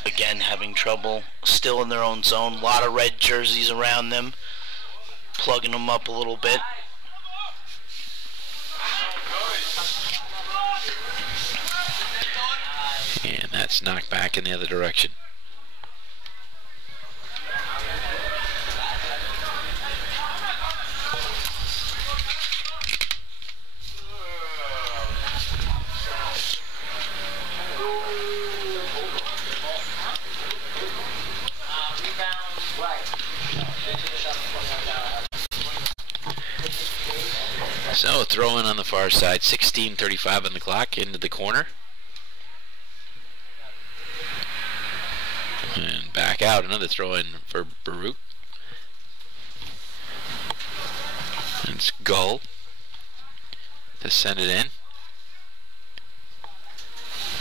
again having trouble, still in their own zone. A lot of red jerseys around them, plugging them up a little bit. And that's knocked back in the other direction. So throw in on the far side, 16:35 on the clock, into the corner. And back out, another throw in for Baruch. It's Gull to send it in.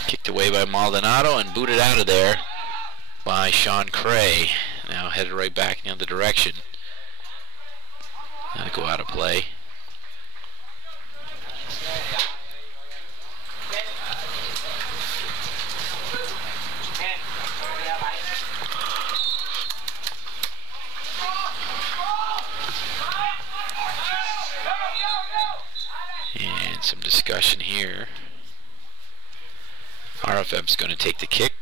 Kicked away by Maldonado and booted out of there by Sean Cray. Now headed right back in the other direction. That'll go out of play. And some discussion here. RFM's going to take the kick.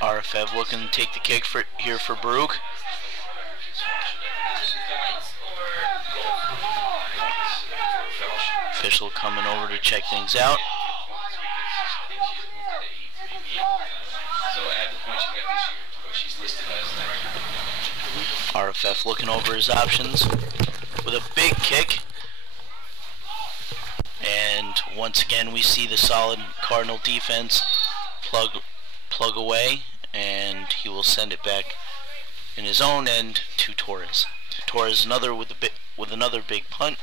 RFF looking to take the kick here for Baruch. Official coming over to check things out. RFF looking over his options with a big kick. And once again we see the solid Cardinal defense plug away, and he will send it back in his own end to Torres. Torres with another big punt,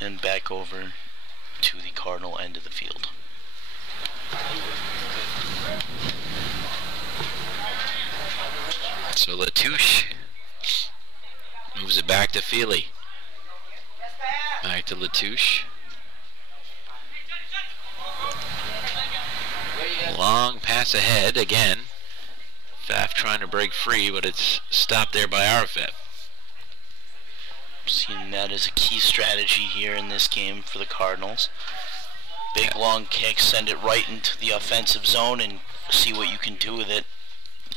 and back over to the Cardinal end of the field. So Latouche moves it back to Feely. Back to Latouche. Long pass ahead again. Pfaff trying to break free, but it's stopped there by Arafat. Seeing that as a key strategy here in this game for the Cardinals. Big long kick, send it right into the offensive zone and see what you can do with it.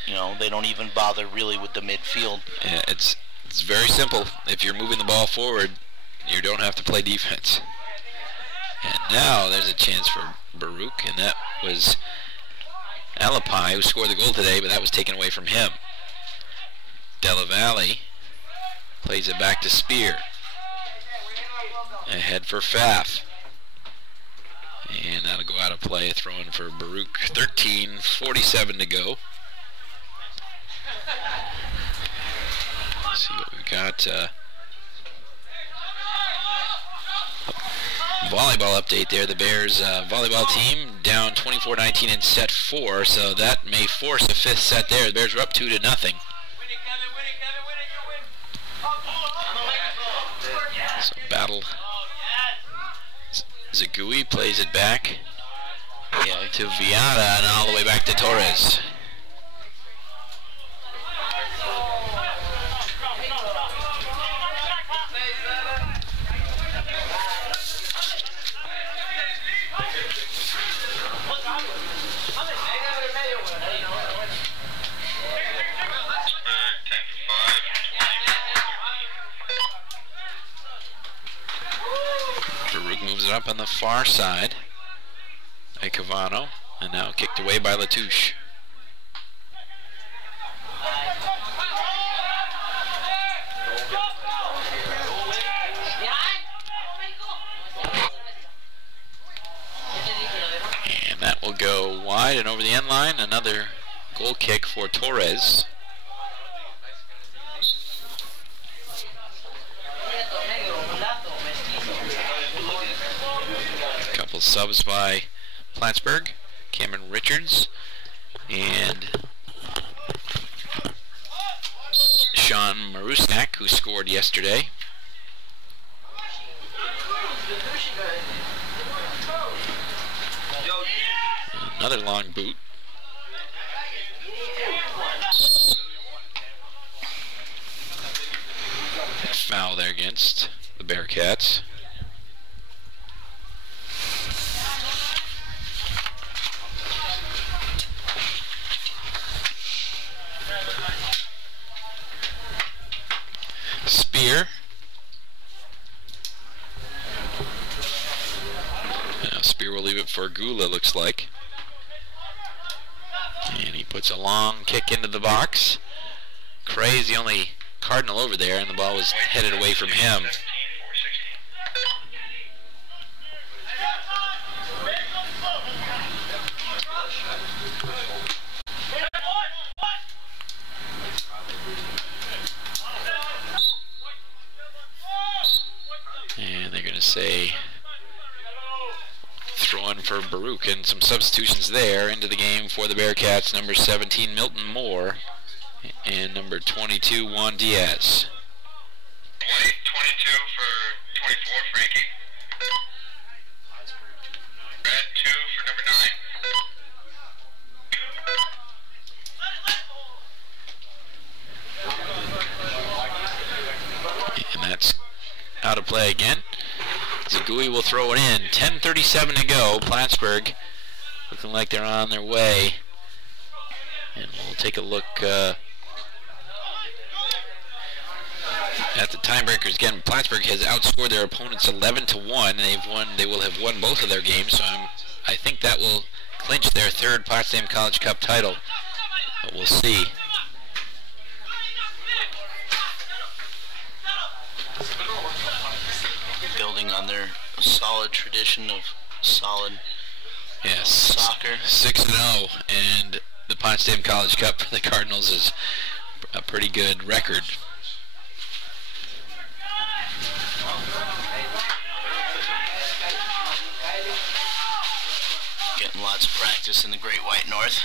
You know, they don't even bother really with the midfield. Yeah, it's very simple. If you're moving the ball forward, you don't have to play defense. And now there's a chance for Baruch, and that was Alapai who scored the goal today, but that was taken away from him. Della Valle plays it back to Spear. Ahead for Pfaff. And that'll go out of play, a throw in for Baruch. 13:47 to go. Let's see what we've got. Volleyball update there. The Bears volleyball team down 24-19 in set 4, so that may force a 5th set there. The Bears are up 2-0. So battle Zagui plays it back to Viada and all the way back to Torres. Baruch moves it up on the far side. Cavano, and now kicked away by Latouche. And that will go wide and over the end line. Another goal kick for Torres. Couple subs by Plattsburgh, Cameron Richards, and Sean Marusak, who scored yesterday. Another long boot. Foul there against the Bearcats. Spear. Now Spear will leave it for Gula, looks like. And he puts a long kick into the box. Cray's the only Cardinal over there, and the ball was headed away from him. And they're going to say throwing for Baruch, and some substitutions there into the game for the Bearcats. Number 17, Milton Moore, and number 22, Juan Diaz. 22 for 24, Frankie. Red 2 for number 9. And that's out of play again. Zagui will throw it in. 10:37 to go. Plattsburgh looking like they're on their way. And we'll take a look at the tiebreakers again. Plattsburgh has outscored their opponents 11-1. They will have won both of their games, so I think that will clinch their third Potsdam College Cup title. But we'll see. Building on their solid tradition of solid soccer. 6-0, and the Potsdam College Cup for the Cardinals is a pretty good record. Getting lots of practice in the Great White North.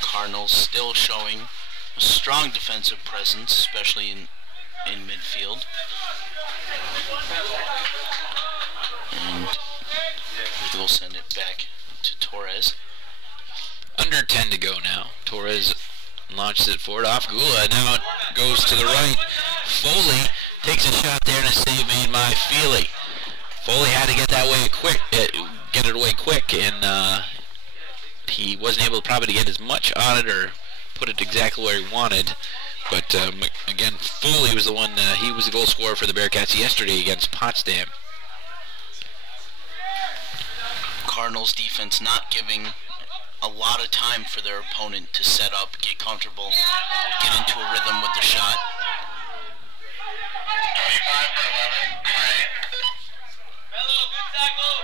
Cardinals still showing a strong defensive presence, especially in midfield. And we'll send it back to Torres. Under 10 to go now. Torres launches it forward off Gula. Now it goes to the right. Foley takes a shot there, and a save made by Feely. Foley had to get that way quick, get it away quick, and he wasn't able probably to get as much on it or put it exactly where he wanted. But again, Foley was the one. He was the goal scorer for the Bearcats yesterday against Potsdam. Cardinals defense not giving a lot of time for their opponent to set up, get comfortable, get into a rhythm with the shot. 25 for 11, Craig. Bello, good tackle.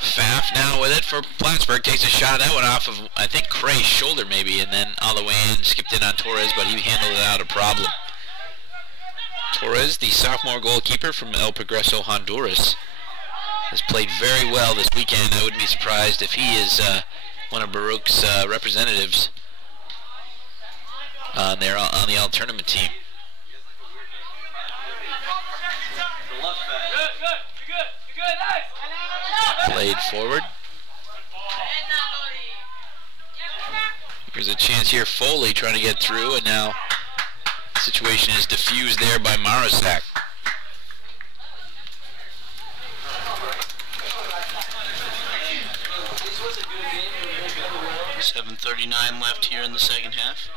Pfaff Left now with it for Plattsburgh. Takes a shot. That one off of, I think, Cray's shoulder maybe, and then all the way in. Skipped in on Torres, but he handled it out a problem. Torres, the sophomore goalkeeper from El Progreso, Honduras, has played very well this weekend. I wouldn't be surprised if he is one of Baruch's representatives on the all tournament team. Played forward. There's a chance here. Foley trying to get through, and now the situation is diffused there by Marasak. .39 left here in the second half.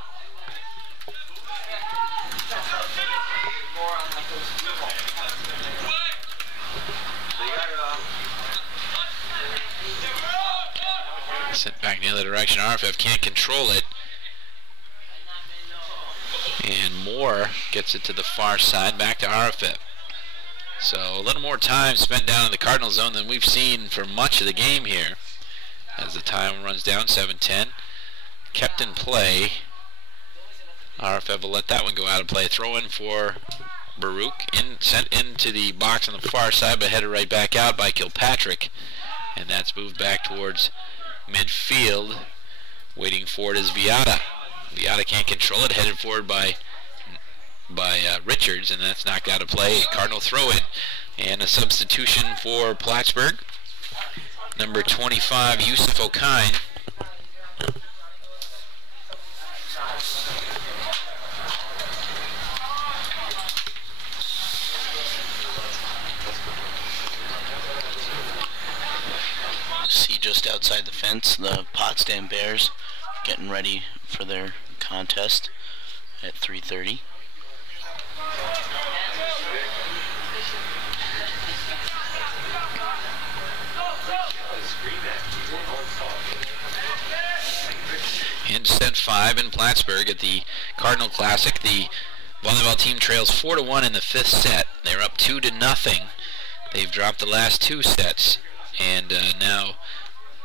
Sent back in the other direction. RFF can't control it. And Moore gets it to the far side, back to RFF. So a little more time spent down in the Cardinal zone than we've seen for much of the game here. As the time runs down, 7-10. Kept in play. RFF will let that one go out of play. Throw in for Baruch. Sent into the box on the far side, but headed right back out by Kilpatrick. And that's moved back towards midfield. Waiting for it is Viata. Viata can't control it. Headed forward by Richards, and that's knocked out of play. Cardinal throw in. And a substitution for Plattsburgh. Number 25, Yusuf Okine. See just outside the fence, the Potsdam Bears getting ready for their contest at 3:30. And set 5 in Plattsburgh at the Cardinal Classic. The volleyball team trails 4-1 in the 5th set. They're up 2-0. They've dropped the last 2 sets, and now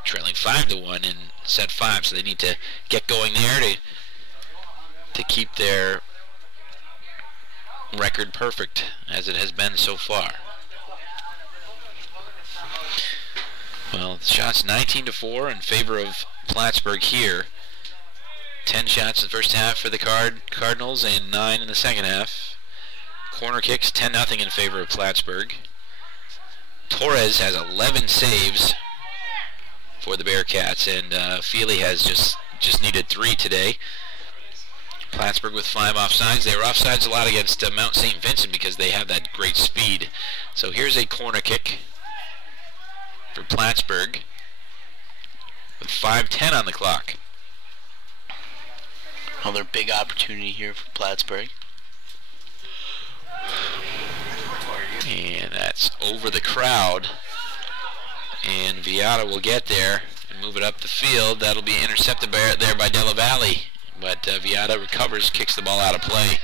trailing 5-1 in set 5. So they need to get going there to keep their record perfect, as it has been so far. Well, the shot's 19-4 in favor of Plattsburgh here. 10 shots in the first half for the Cardinals and 9 in the second half. Corner kicks 10-0 in favor of Plattsburgh. Torres has 11 saves for the Bearcats, and Feely has just needed 3 today. Plattsburgh with 5 offsides. They were offsides a lot against Mount St. Vincent because they have that great speed. So here's a corner kick for Plattsburgh with 5:10 on the clock. Another big opportunity here for Plattsburgh. And that's over the crowd. And Viata will get there and move it up the field. That'll be intercepted there by Della Valle. But Viata recovers, kicks the ball out of play.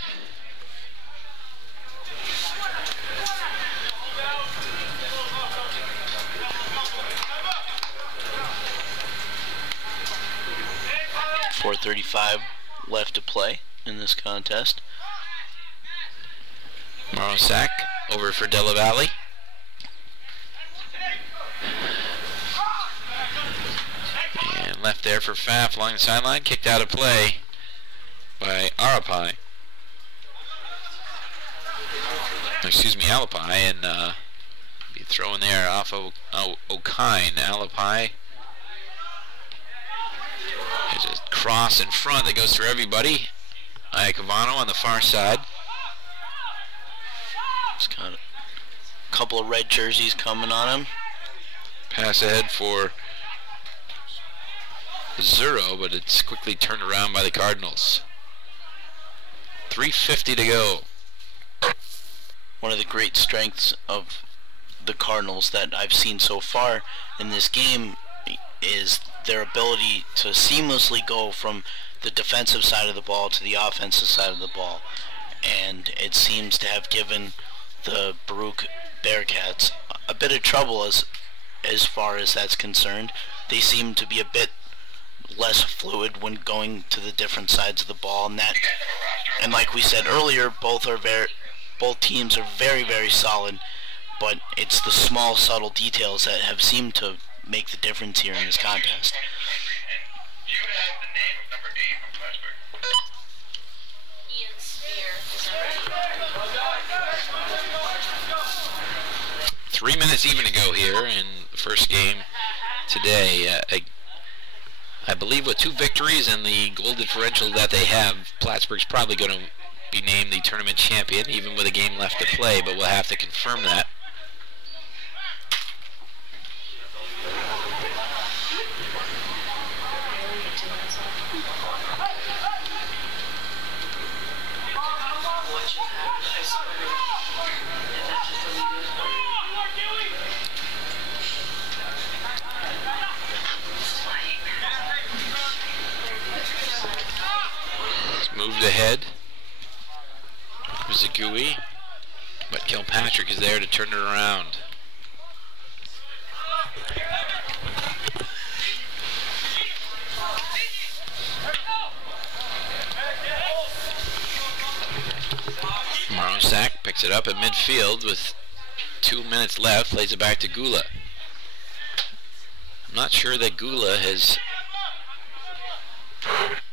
.435 left to play in this contest. Morosak over for Della Valle. And left there for Pfaff along the sideline. Kicked out of play by Arapai. Excuse me, Alapai. And be throwing there off of Okine. Alapai. There's a cross in front that goes through everybody. Iacovano on the far side. He's got a couple of red jerseys coming on him. Pass ahead for Zero, but it's quickly turned around by the Cardinals. 3:50 to go. One of the great strengths of the Cardinals that I've seen so far in this game is their ability to seamlessly go from the defensive side of the ball to the offensive side of the ball, and it seems to have given the Baruch Bearcats a bit of trouble, as as far as that's concerned. They seem to be a bit less fluid when going to the different sides of the ball, and like we said earlier, both teams are very, very solid, but it's the small, subtle details that have seemed to make the difference here in this contest. You have the name of number 8 from Plattsburgh. Ian Spear is number 8. 3 minutes even to go here in the first game today. I believe with 2 victories and the goal differential that they have, Plattsburgh's probably going to be named the tournament champion, even with a game left to play, but we'll have to confirm that. Moved ahead. Zagui, but Kilpatrick is there to turn it around. Marosak picks it up at midfield with 2 minutes left, lays it back to Gula. I'm not sure that Gula has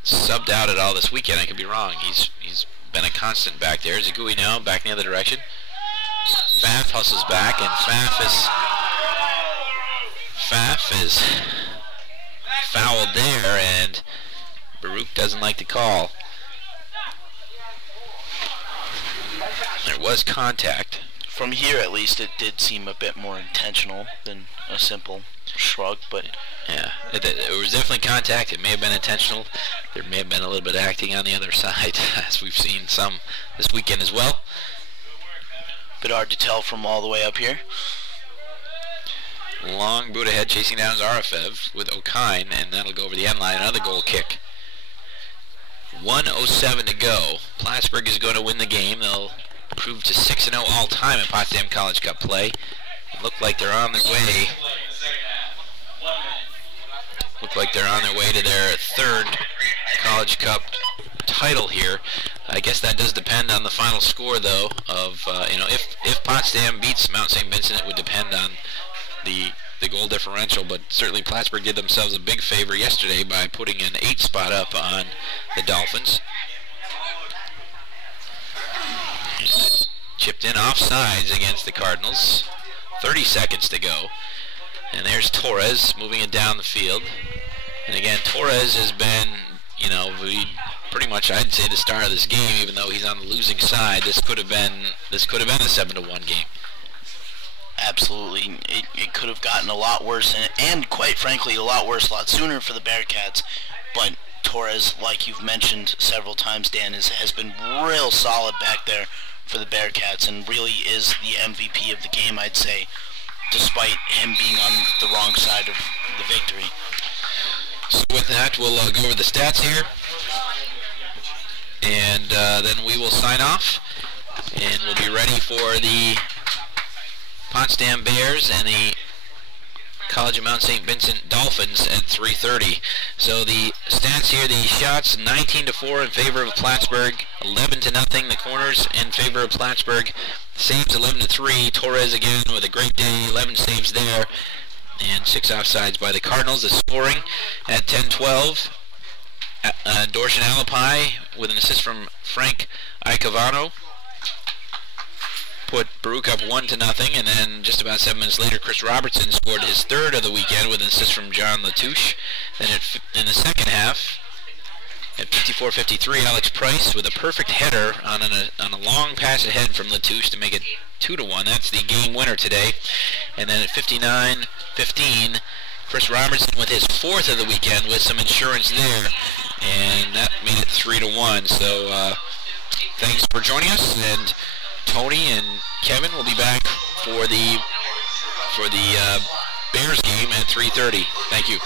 subbed out at all this weekend. I could be wrong. He's been a constant back there. Zagui now back in the other direction. Pfaff hustles back, and Pfaff is fouled there, and Baruch doesn't like the call. There was contact. From here, at least, it did seem a bit more intentional than a simple shrug, but yeah, it was definitely contact. It may have been intentional. There may have been a little bit of acting on the other side, as we've seen some this weekend as well. Bit hard to tell from all the way up here. Long boot ahead, chasing down Zarafev with Okine, and that'll go over the end line. Another goal kick. 1:07 to go. Plattsburgh is going to win the game. They'll improve to 6-0 all-time in Potsdam College Cup play. It looked like they're on their way. Look like they're on their way to their 3rd College Cup title here. I guess that does depend on the final score, though. Of if Potsdam beats Mount St. Vincent, it would depend on the goal differential. But certainly Plattsburgh did themselves a big favor yesterday by putting an 8 spot up on the Dolphins. Chipped in offsides against the Cardinals. 30 seconds to go. And there's Torres moving it down the field. And again, Torres has been, pretty much, I'd say, the star of this game, even though he's on the losing side. This could have been a 7-1 game. Absolutely. It could have gotten a lot worse, and quite frankly, a lot worse a lot sooner for the Bearcats. But Torres, like you've mentioned several times, Dan, has been real solid back there for the Bearcats, and really is the MVP of the game, I'd say, despite him being on the wrong side of the victory. So with that, we'll go over the stats here, and then we will sign off, and we'll be ready for the Potsdam Bears and the College of Mount St. Vincent Dolphins at 3:30. So the stats here: the shots 19-4 in favor of Plattsburgh, 11-0 the corners in favor of Plattsburgh. Saves 11-3. Torres again with a great day, 11 saves there, and 6 offsides by the Cardinals. The scoring at 10-12. Dorshan Alapai with an assist from Frank Icavano put Baruch up 1-0, and then just about 7 minutes later, Chris Robertson scored his 3rd of the weekend with an assist from John Latouche. Then in the second half, at 54-53, Alex Price with a perfect header on a long pass ahead from Latouche to make it 2-1. That's the game winner today. And then at 59-15, Chris Robertson with his 4th of the weekend with some insurance there, and that made it 3-1. So thanks for joining us, and Tony and Kevin will be back for the Bears game at 3:30. Thank you.